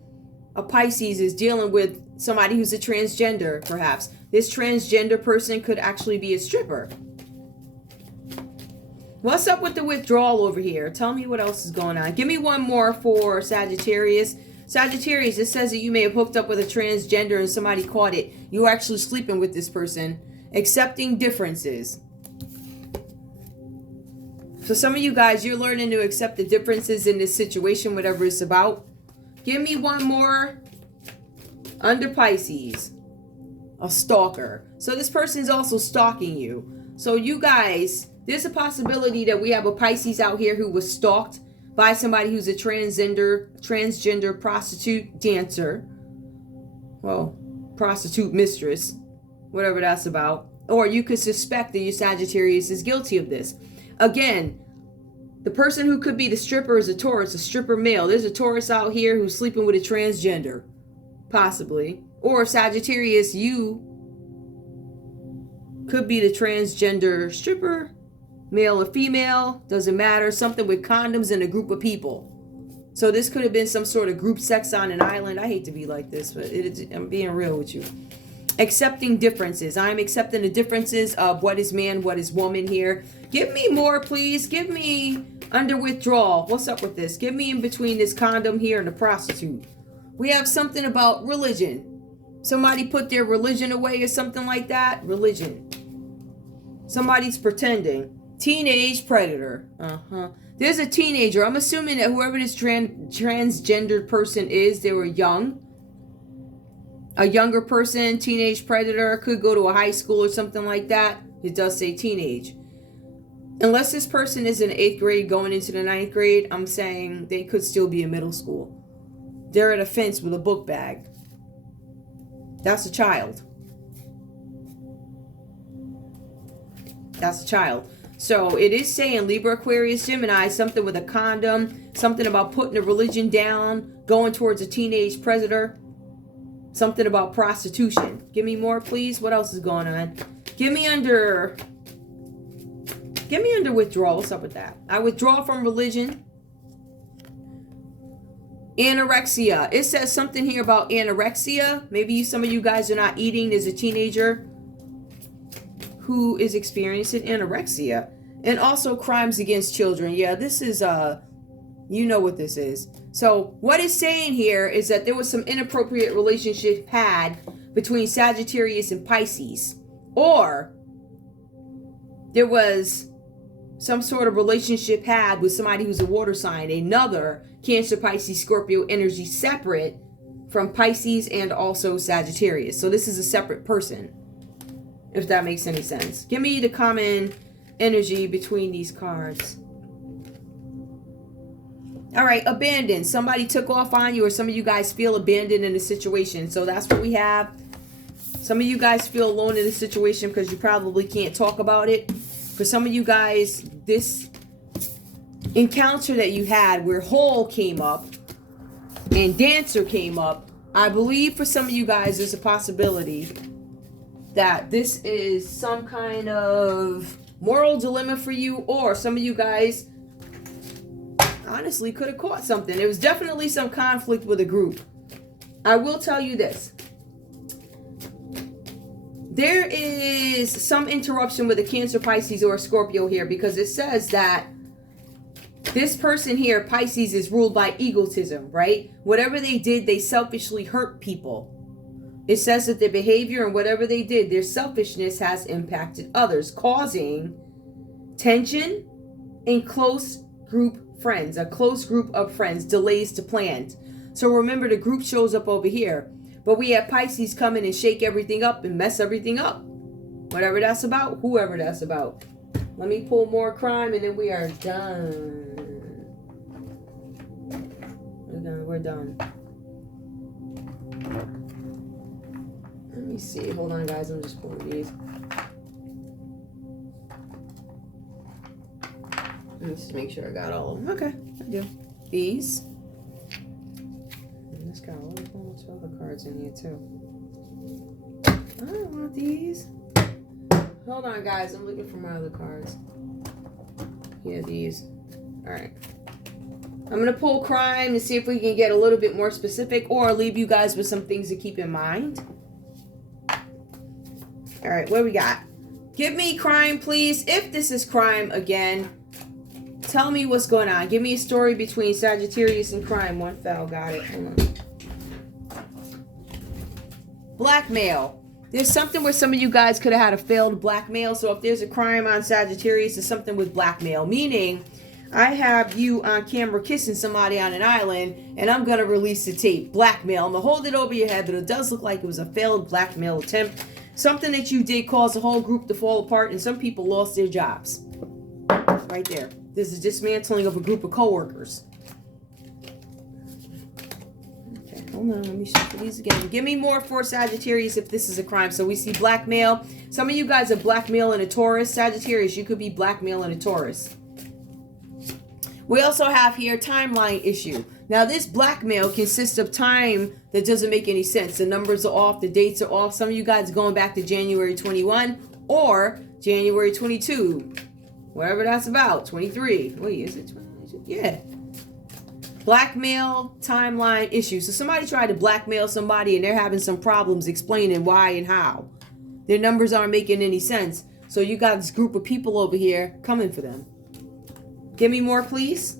a Pisces, is dealing with somebody who's a transgender, perhaps. This transgender person could actually be a stripper. What's up with the withdrawal over here? Tell me what else is going on. Give me one more for Sagittarius. Sagittarius, it says that you may have hooked up with a transgender and somebody caught it. You were actually sleeping with this person. Accepting differences. For some of you guys, you're learning to accept the differences in this situation, whatever it's about. Give me one more. Under Pisces. A stalker. So this person is also stalking you. So you guys, there's a possibility that we have a Pisces out here who was stalked by somebody who's a transgender prostitute dancer. Well, prostitute mistress. Whatever that's about. Or you could suspect that your Sagittarius is guilty of this. Again, the person who could be the stripper is a Taurus, a stripper male. There's a Taurus out here who's sleeping with a transgender. Possibly. Or Sagittarius, you could be the transgender stripper, male or female, doesn't matter. Something with condoms and a group of people. So this could have been some sort of group sex on an island. I hate to be like this, but I'm being real with you. Accepting differences. I'm accepting the differences of what is man, what is woman here. Give me more, please. Give me under withdrawal. What's up with this? Give me in between this condom here and the prostitute. We have something about religion. Somebody put their religion away or something like that. Religion. Somebody's pretending. Teenage predator. There's a teenager. I'm assuming that whoever this transgendered person is, they were young. A younger person, teenage predator, could go to a high school or something like that. It does say teenage. Unless this person is in 8th grade going into the 9th grade, I'm saying they could still be in middle school. They're at a fence with a book bag. That's a child. That's a child. So it is saying Libra, Aquarius, Gemini, something with a condom, something about putting a religion down, going towards a teenage predator. Something about prostitution. Give me more, please. What else is going on? Give me under withdrawal. What's up with that? I withdraw from religion. Anorexia. It says something here about anorexia. Maybe some of you guys are not eating. There's a teenager who is experiencing anorexia. And also crimes against children. Yeah, this is, you know what this is. So what it's saying here is that there was some inappropriate relationship had between Sagittarius and Pisces. Or there was some sort of relationship had with somebody who's a water sign. Another Cancer, Pisces, Scorpio energy separate from Pisces and also Sagittarius. So this is a separate person. If that makes any sense. Give me the common energy between these cards. All right, abandoned. Somebody took off on you, or some of you guys feel abandoned in a situation. So that's what we have. Some of you guys feel alone in a situation because you probably can't talk about it. For some of you guys, this encounter that you had where Hole came up and Dancer came up, I believe for some of you guys there's a possibility that this is some kind of moral dilemma for you, or some of you guys honestly could have caught something. There was definitely some conflict with a group. I will tell you this. There is some interruption with a Cancer, Pisces, or a Scorpio here, because it says that this person here, Pisces, is ruled by egotism, right? Whatever they did, they selfishly hurt people. It says that their behavior and whatever they did, their selfishness has impacted others, causing tension in close group friends, a close group of friends, delays to plans. So remember, the group shows up over here, but we have Pisces come in and shake everything up and mess everything up. Whatever that's about, whoever that's about. Let me pull more crime and then we are done. We're done. Let me see. Hold on, guys. I'm just pulling these. Let me just make sure I got all of them. Okay, I do. These. And it's got a whole bunch of other cards in here, too. I don't want these. Hold on, guys. I'm looking for my other cards. Yeah, these. All right. I'm going to pull crime and see if we can get a little bit more specific or leave you guys with some things to keep in mind. All right, what do we got? Give me crime, please. If this is crime again, tell me what's going on. Give me a story between Sagittarius and crime. One fell. Got it. Hold on. Blackmail. There's something where some of you guys could have had a failed blackmail. So if there's a crime on Sagittarius, it's something with blackmail. Meaning, I have you on camera kissing somebody on an island, and I'm going to release the tape. Blackmail. I'm going to hold it over your head, but it does look like it was a failed blackmail attempt. Something that you did caused the whole group to fall apart, and some people lost their jobs. Right there. This is dismantling of a group of coworkers. Okay, hold on. Let me shuffle these again. Give me more for Sagittarius if this is a crime. So we see blackmail. Some of you guys are blackmailing a Taurus. Sagittarius, you could be blackmailing a Taurus. We also have here timeline issue. Now this blackmail consists of time that doesn't make any sense. The numbers are off, the dates are off. Some of you guys are going back to January 21 or January 22. Whatever that's about. 23. Wait, is it 22? Yeah. Blackmail timeline issue. So somebody tried to blackmail somebody and they're having some problems explaining why and how. Their numbers aren't making any sense. So you got this group of people over here coming for them. Give me more, please.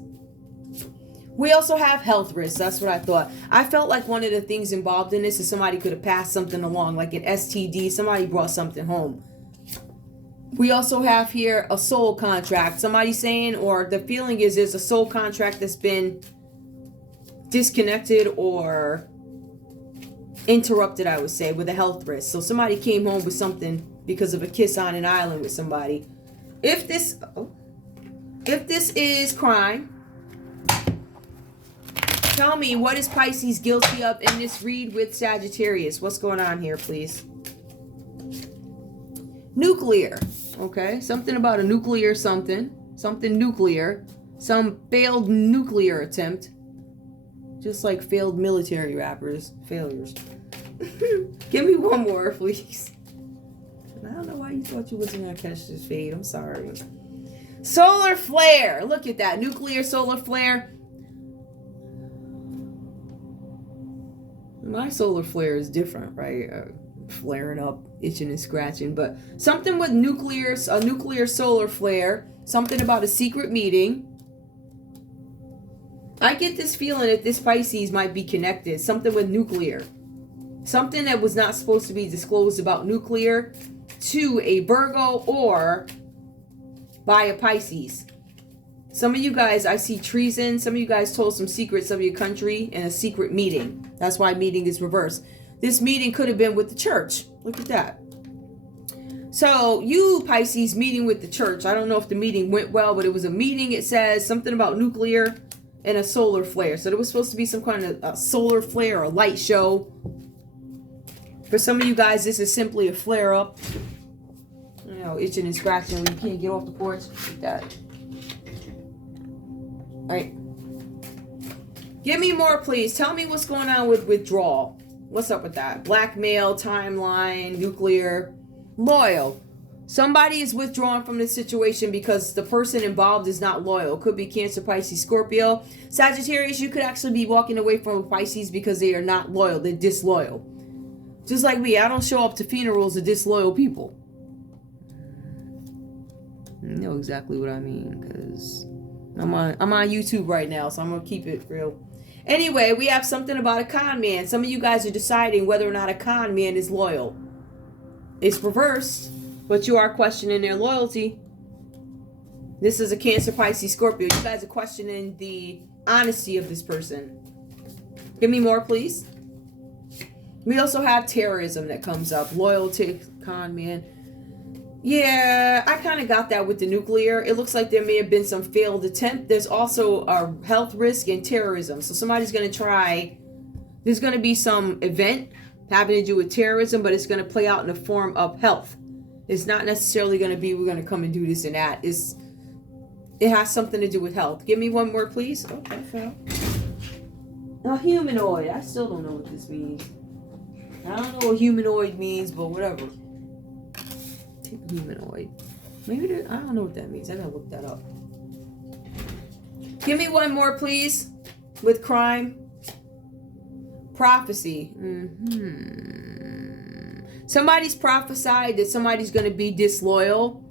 We also have health risks. That's what I thought. I felt like one of the things involved in this is somebody could have passed something along, like an STD. Somebody brought something home. We also have here a soul contract. Somebody saying, or the feeling is there's a soul contract that's been disconnected or interrupted, I would say, with a health risk. So somebody came home with something because of a kiss on an island with somebody. If this is crime, tell me, what is Pisces guilty of in this read with Sagittarius? What's going on here, please? Nuclear. Okay, something about a nuclear something nuclear, some failed nuclear attempt, just like failed military rappers, failures. Give me one more, please. I don't know why you thought you wasn't gonna catch this fade. I'm sorry. Solar flare. Look at that, nuclear solar flare. My solar flare is different, right? Flaring up, itching and scratching, but something with nuclear, a nuclear solar flare, something about a secret meeting. I get this feeling that this Pisces might be connected, something with nuclear, something that was not supposed to be disclosed about nuclear to a Virgo or by a Pisces. Some of you guys, I see treason. Some of you guys told some secrets of your country in a secret meeting. That's why meeting is reversed. This meeting could have been with the church. Look at that. So you Pisces meeting with the church. I don't know if the meeting went well, but it was a meeting. It says something about nuclear and a solar flare. So there was supposed to be some kind of a solar flare or a light show. For some of you guys, this is simply a flare up. You know, itching and scratching when you can't get off the porch. Like that. All right. Give me more, please. Tell me what's going on with withdrawal. What's up with that? Blackmail, timeline, nuclear, loyal. Somebody is withdrawing from this situation because the person involved is not loyal. Could be Cancer, Pisces, Scorpio. Sagittarius, you could actually be walking away from a Pisces because they are not loyal. They're disloyal. Just like me, I don't show up to funerals of disloyal people. You know exactly what I mean, because I'm on YouTube right now, so I'm going to keep it real. Anyway, we have something about a con man. Some of you guys are deciding whether or not a con man is loyal. It's reversed, but you are questioning their loyalty. This is a Cancer, Pisces, Scorpio. You guys are questioning the honesty of this person. Give me more, please. We also have terrorism that comes up. Loyalty, con man. Yeah, I kind of got that with the nuclear. It looks like there may have been some failed attempt. There's also a health risk and terrorism. So somebody's going to try. There's going to be some event having to do with terrorism, but it's going to play out in the form of health. It's not necessarily going to be we're going to come and do this and that. It has something to do with health. Give me one more, please. Oh, that fell. A humanoid. I still don't know what this means. I don't know what humanoid means, but whatever. Humanoid. Maybe I don't know what that means. I gotta look that up. Give me one more, please. With crime. Prophecy. Somebody's prophesied that somebody's going to be disloyal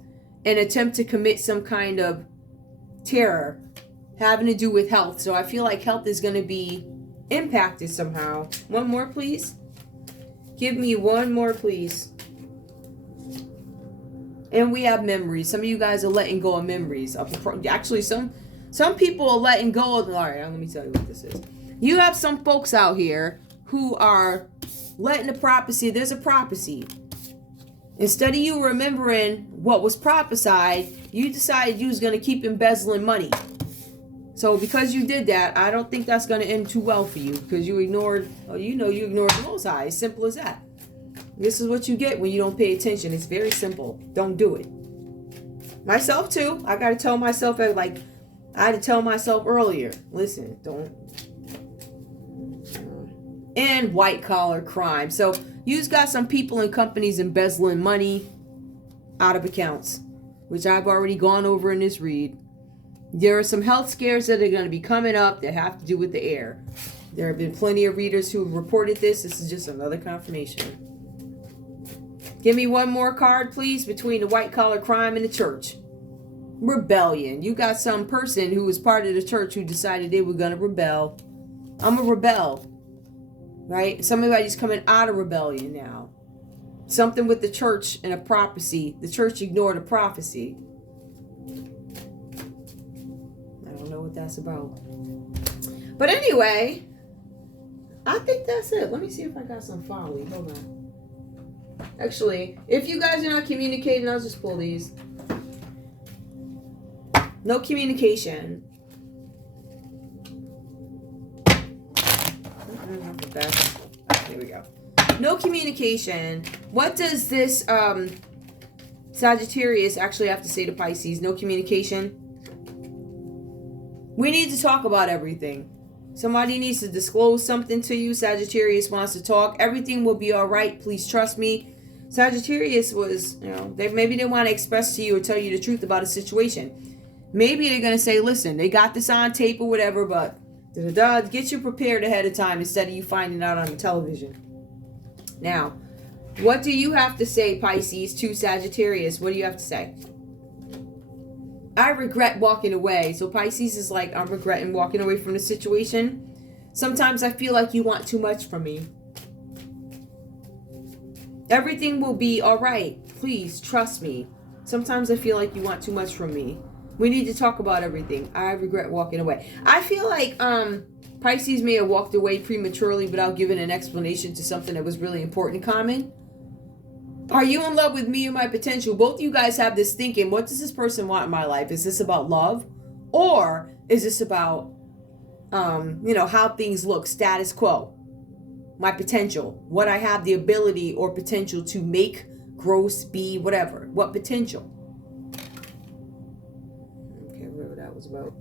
and attempt to commit some kind of terror having to do with health. So I feel like health is going to be impacted somehow. One more, please. Give me one more, please. And we have memories. Some of you guys are letting go of memories. Actually, some people are letting go of... All right, let me tell you what this is. You have some folks out here who are letting the prophecy... There's a prophecy. Instead of you remembering what was prophesied, you decided you was going to keep embezzling money. So because you did that, I don't think that's going to end too well for you. Because you ignored... you ignored the Most High. As simple as that. This is what you get when you don't pay attention. It's very simple. Don't do it. Myself too. I got to tell myself, like, I had to tell myself earlier. Listen, don't. And white collar crime. So you've got some people and companies embezzling money out of accounts, which I've already gone over in this read. There are some health scares that are going to be coming up that have to do with the air. There have been plenty of readers who have reported this. This is just another confirmation. Give me one more card, please, between the white collar crime and the church. Rebellion. You got some person who was part of the church who decided they were going to rebel. I'm a rebel. Right? Somebody's coming out of rebellion now. Something with the church and a prophecy. The church ignored a prophecy. I don't know what that's about. But anyway, I think that's it. Let me see if I got some folly. Hold on. Actually, if you guys are not communicating, I'll just pull these. No communication. Not the best. Here we go. No communication. What does this Sagittarius actually have to say to Pisces? No communication. We need to talk about everything. Somebody needs to disclose something to you. Sagittarius wants to talk. Everything will be all right. Please trust me. Sagittarius was, maybe they want to express to you or tell you the truth about a situation. Maybe they're going to say, listen, they got this on tape or whatever, but get you prepared ahead of time instead of you finding out on the television. Now, what do you have to say, Pisces, to Sagittarius? What do you have to say? I regret walking away. So Pisces is like, I'm regretting walking away from the situation. Sometimes I feel like you want too much from me. Everything will be all right. Please trust me. Sometimes I feel like you want too much from me. We need to talk about everything. I regret walking away. I feel like Pisces may have walked away prematurely without giving an explanation to something that was really important. Common. Are you in love with me or my potential? Both of you guys have this thinking, what does this person want in my life? Is this about love? Or is this about, how things look, status quo? My potential, what I have the ability or potential to make, gross, be, whatever. What potential? Okay, whatever that was about.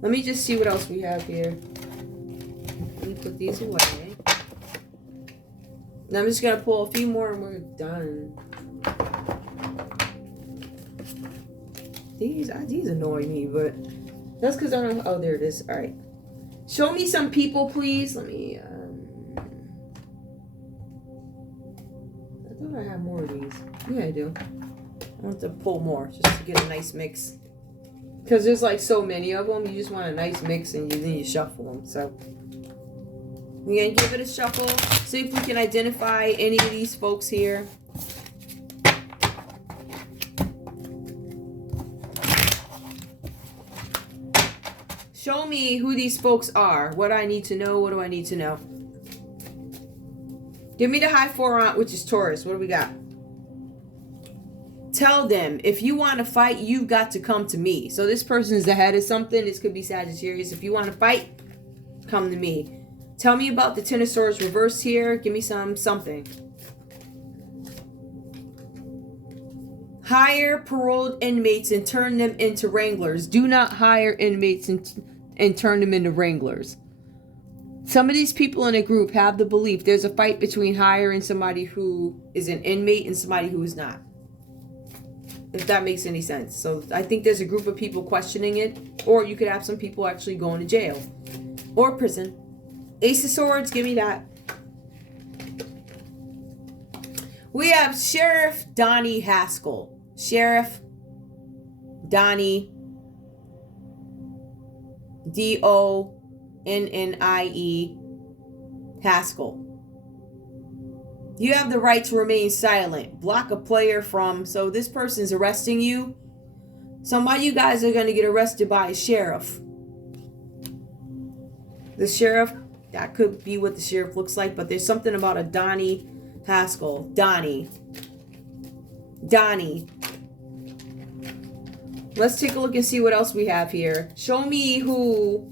Let me just see what else we have here. Let me put these away. Now I'm just going to pull a few more and we're done. These annoy me, but that's because I don't... Oh, there it is. All right. Show me some people, please. Let me... I thought I had more of these. Yeah, I do. I want to pull more just to get a nice mix. Because there's like so many of them. You just want a nice mix and then you shuffle them. So... we're going to give it a shuffle. See if we can identify any of these folks here. Show me who these folks are. What I need to know. What do I need to know? Give me the high four aunt, which is Taurus. What do we got? Tell them, if you want to fight, you've got to come to me. So this person is ahead of something. This could be Sagittarius. If you want to fight, come to me. Tell me about the Ten of Swords reverse here. Give me something. Hire paroled inmates and turn them into wranglers. Do not hire inmates and turn them into wranglers. Some of these people in a group have the belief there's a fight between hiring somebody who is an inmate and somebody who is not. If that makes any sense. So I think there's a group of people questioning it. Or you could have some people actually going to jail. Or prison. Ace of Swords, give me that. We have Sheriff Donnie Haskell. Sheriff Donnie D-O-N-N-I-E Haskell. You have the right to remain silent. Block a player from... So this person's arresting you. Some of you guys are going to get arrested by a sheriff. The sheriff, that could be what the sheriff looks like, but there's something about a Donnie Haskell. Donnie. Let's take a look and see what else we have here. Show me who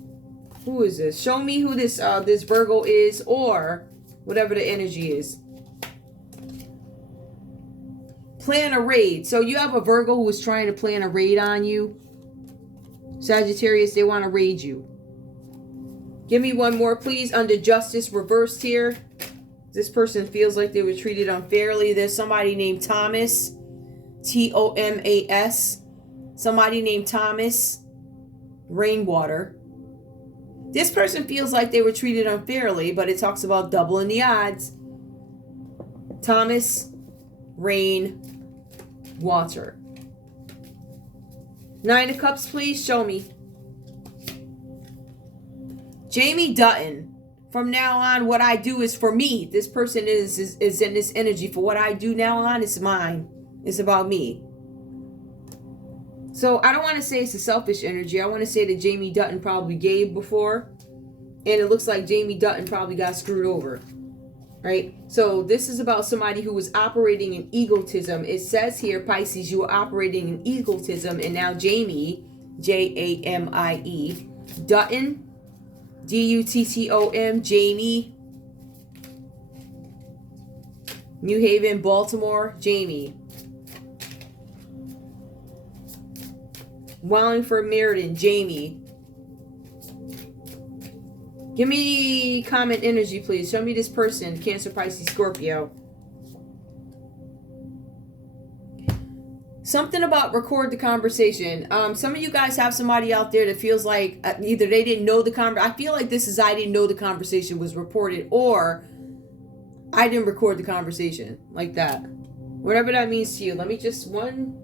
is this? Show me who this this Virgo is, or whatever the energy is. Plan a raid. So you have a Virgo who is trying to plan a raid on you. Sagittarius, they want to raid you. Give me one more, please. Under justice, reversed here. This person feels like they were treated unfairly. There's somebody named Thomas. Thomas. Somebody named Thomas. Rainwater. This person feels like they were treated unfairly, but it talks about doubling the odds. Thomas. Rainwater. 9 of Cups, please. Show me. Jamie Dutton. From now on, what I do is for me. This person is in this energy. For what I do now on, it's mine. It's about me. So I don't want to say it's a selfish energy. I want to say that Jamie Dutton probably gave before. And it looks like Jamie Dutton probably got screwed over. Right? So this is about somebody who was operating in egotism. It says here, Pisces, you were operating in egotism. And now Jamie, Jamie, Dutton, Duttom, Jamie, New Haven, Baltimore, Jamie. Wallingford, Meriden, Jamie. Give me comment energy, please. Show me this person, Cancer, Pisces, Scorpio. Something about record the conversation. Some of you guys have somebody out there that feels like either they didn't know the conversation. I feel like this is I didn't know the conversation was reported, or I didn't record the conversation, like that. Whatever that means to you. Let me just one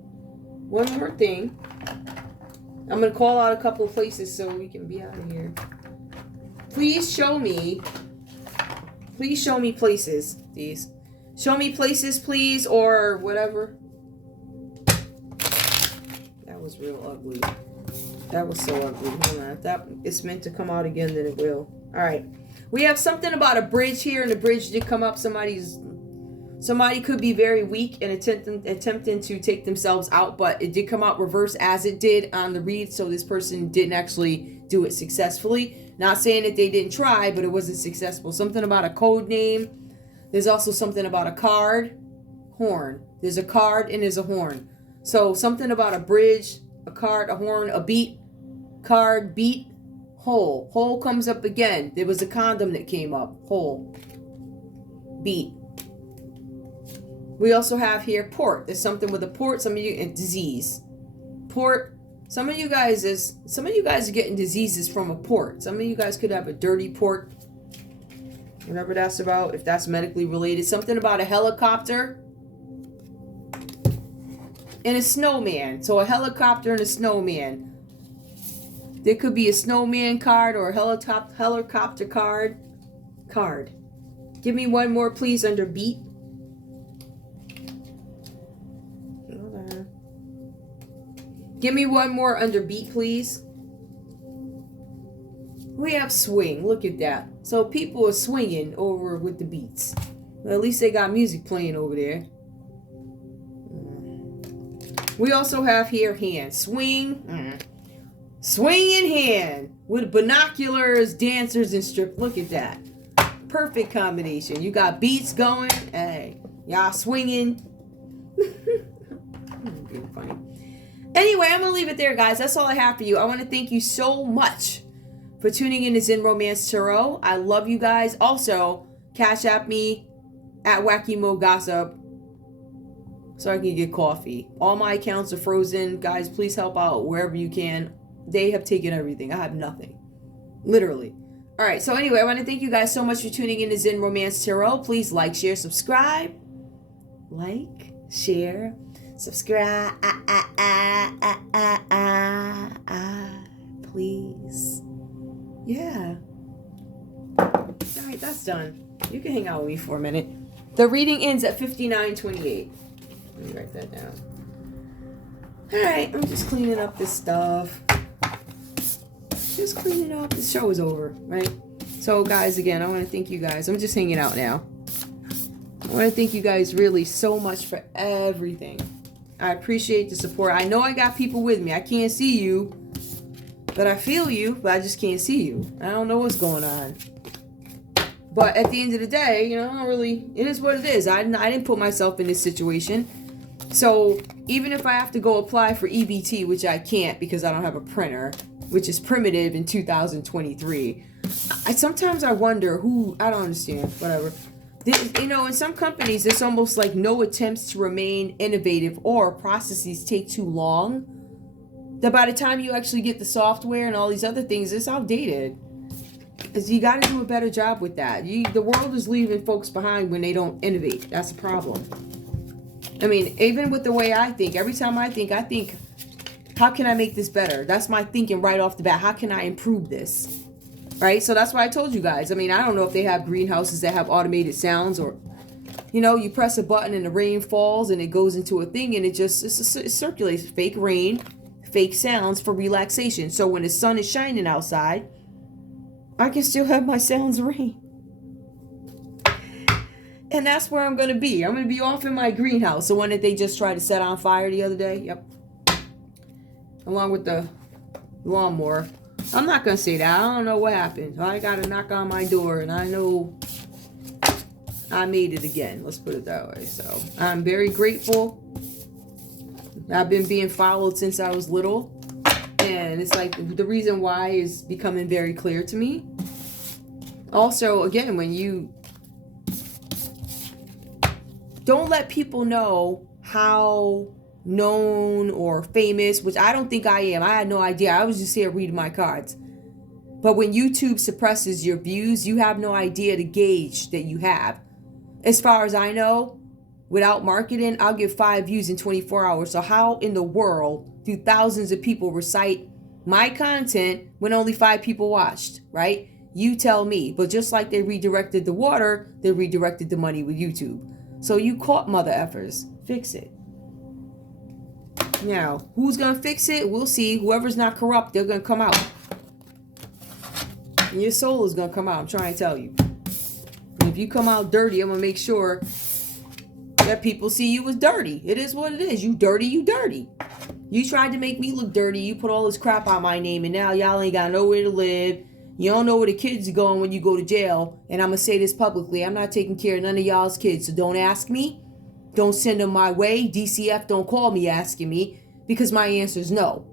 more thing. I'm going to call out a couple of places so we can be out of here. Please show me places, these. Show me places, please, or whatever. That was real ugly. That was so ugly. Hold on. If that is meant to come out again, then it will. All right. We have something about a bridge here, and the bridge did come up. Somebody could be very weak and attempting to take themselves out, but it did come out reverse as it did on the read, so this person didn't actually do it successfully. Not saying that they didn't try, but it wasn't successful. Something about a code name. There's also something about a card. Horn. There's a card and there's a horn. So something about a bridge, a card, a horn, a beat, card, beat, hole. Hole comes up again. There was a condom that came up. Hole. Beat. We also have here port. There's something with a port. Some of you, and disease. Port. Some of you guys are getting diseases from a port. Some of you guys could have a dirty port. Whatever that's about, if that's medically related. Something about a helicopter and a snowman. So a helicopter and a snowman. There could be a snowman card or a helicopter card. Give me one more, please, under beat. Give me one more under beat, please. We have swing. Look at that. So people are swinging over with the beats. Well, at least they got music playing over there. We also have here hand. Swing. Swing in hand. With binoculars, dancers, and strip. Look at that. Perfect combination. You got beats going. Hey, y'all swinging. Being funny. Anyway, I'm going to leave it there, guys. That's all I have for you. I want to thank you so much for tuning in to Zen Romance Tarot. I love you guys. Also, cash app me at Wacky Mo Gossip so I can get coffee. All my accounts are frozen. Guys, please help out wherever you can. They have taken everything. I have nothing. Literally. All right. So anyway, I want to thank you guys so much for tuning in to Zen Romance Tarot. Please like, share, subscribe. Like, share, subscribe. Please. Yeah. All right, that's done. You can hang out with me for a minute. The reading ends at 59:28. Let me write that down. Alright, I'm just cleaning up this stuff. Just cleaning up. The show is over, right? So, guys, again, I want to thank you guys. I'm just hanging out now. I want to thank you guys really so much for everything. I appreciate the support. I know I got people with me. I can't see you, but I feel you, but I just can't see you. I don't know what's going on. But at the end of the day, you know, I don't really, it is what it is. I didn't put myself in this situation. So even if I have to go apply for EBT, which I can't because I don't have a printer, which is primitive in 2023, sometimes I wonder who, I don't understand, whatever. You know, in some companies, it's almost like no attempts to remain innovative or processes take too long. That by the time you actually get the software and all these other things, it's outdated. Because you got to do a better job with that. The world is leaving folks behind when they don't innovate. That's a problem. I mean, even with the way I think, every time I think, how can I make this better? That's my thinking right off the bat. How can I improve this? Right? So that's why I told you guys. I mean, I don't know if they have greenhouses that have automated sounds or, you know, you press a button and the rain falls and it goes into a thing and it circulates. Fake rain, fake sounds for relaxation. So when the sun is shining outside, I can still have my sounds rain. And that's where I'm going to be. I'm going to be off in my greenhouse. The one that they just tried to set on fire the other day. Yep. Along with the lawnmower. I'm not going to say that. I don't know what happened. I got to knock on my door and I know I made it again. Let's put it that way. So I'm very grateful. I've been being followed since I was little. And it's like the reason why is becoming very clear to me. Also, again, when you don't let people know how known or famous, which I don't think I am. I had no idea. I was just here reading my cards. But when YouTube suppresses your views, you have no idea the gauge that you have. As far as I know, without marketing, I'll get 5 views in 24 hours. So how in the world do thousands of people recite my content when only 5 people watched, right? You tell me. But just like they redirected the water, they redirected the money with YouTube. So you caught mother effers. Fix it. Now, who's going to fix it? We'll see. Whoever's not corrupt, they're going to come out. And your soul is going to come out. I'm trying to tell you. And if you come out dirty, I'm going to make sure that people see you as dirty. It is what it is. You dirty, you dirty. You tried to make me look dirty. You put all this crap on my name, and now y'all ain't got nowhere to live. You don't know where the kids are going when you go to jail. And I'm going to say this publicly. I'm not taking care of none of y'all's kids. So don't ask me. Don't send them my way. DCF don't call me asking me because my answer is no.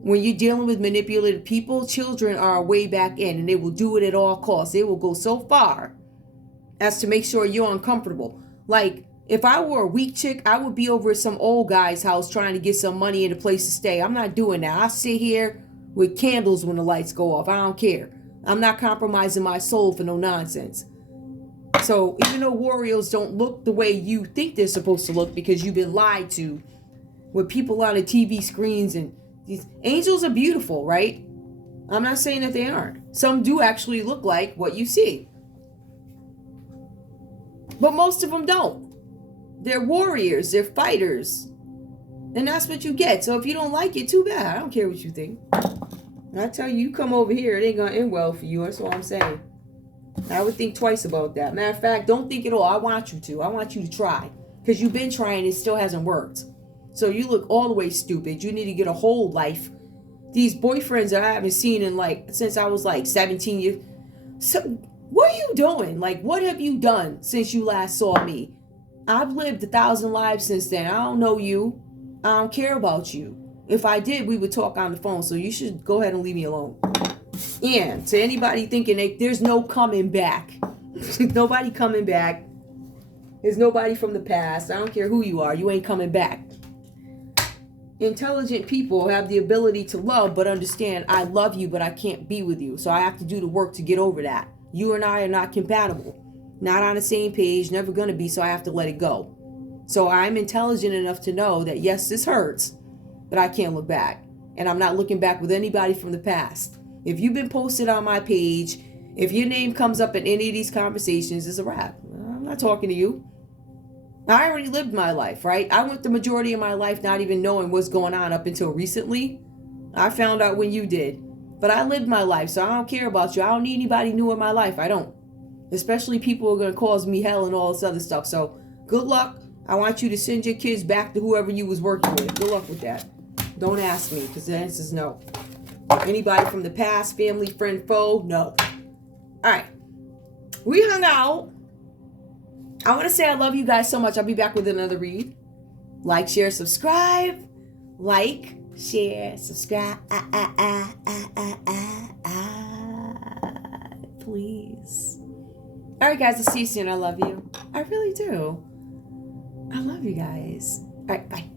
When you're dealing with manipulative people, children are way back in and they will do it at all costs. They will go so far as to make sure you're uncomfortable. Like, if I were a weak chick, I would be over at some old guy's house trying to get some money and a place to stay. I'm not doing that. I sit here with candles when the lights go off. I don't care. I'm not compromising my soul for no nonsense. So even though warriors don't look the way you think they're supposed to look because you've been lied to with people on the TV screens, and these angels are beautiful, right? I'm not saying that they aren't. Some do actually look like what you see. But most of them don't. They're warriors. They're fighters. And that's what you get. So if you don't like it, too bad. I don't care what you think. I tell you, you come over here, it ain't going to end well for you. That's all I'm saying. I would think twice about that. Matter of fact, don't think at all. I want you to. I want you to try. Because you've been trying, it still hasn't worked. So you look all the way stupid. You need to get a whole life. These boyfriends that I haven't seen in since I was 17 years. So what are you doing? What have you done since you last saw me? I've lived 1,000 lives since then. I don't know you. I don't care about you. If I did, we would talk on the phone. So you should go ahead and leave me alone. And to anybody thinking there's no coming back. Nobody coming back. There's nobody from the past. I don't care who you are. You ain't coming back. Intelligent people have the ability to love, but understand I love you, but I can't be with you. So I have to do the work to get over that. You and I are not compatible. Not on the same page. Never going to be. So I have to let it go. So I'm intelligent enough to know that yes, this hurts, but I can't look back. And I'm not looking back with anybody from the past. If you've been posted on my page, if your name comes up in any of these conversations, it's a wrap. I'm not talking to you. I already lived my life, right? I went the majority of my life not even knowing what's going on up until recently. I found out when you did. But I lived my life, so I don't care about you. I don't need anybody new in my life. I don't. Especially people who are going to cause me hell and all this other stuff. So good luck. I want you to send your kids back to whoever you was working with. Good luck with that. Don't ask me, because the answer is no. Anybody from the past, family, friend, foe, no. All right. We hung out. I want to say I love you guys so much. I'll be back with another read. Like, share, subscribe. Like, share, subscribe. Please. All right, guys. I'll see you soon. I love you. I really do. I love you guys. All right. Bye.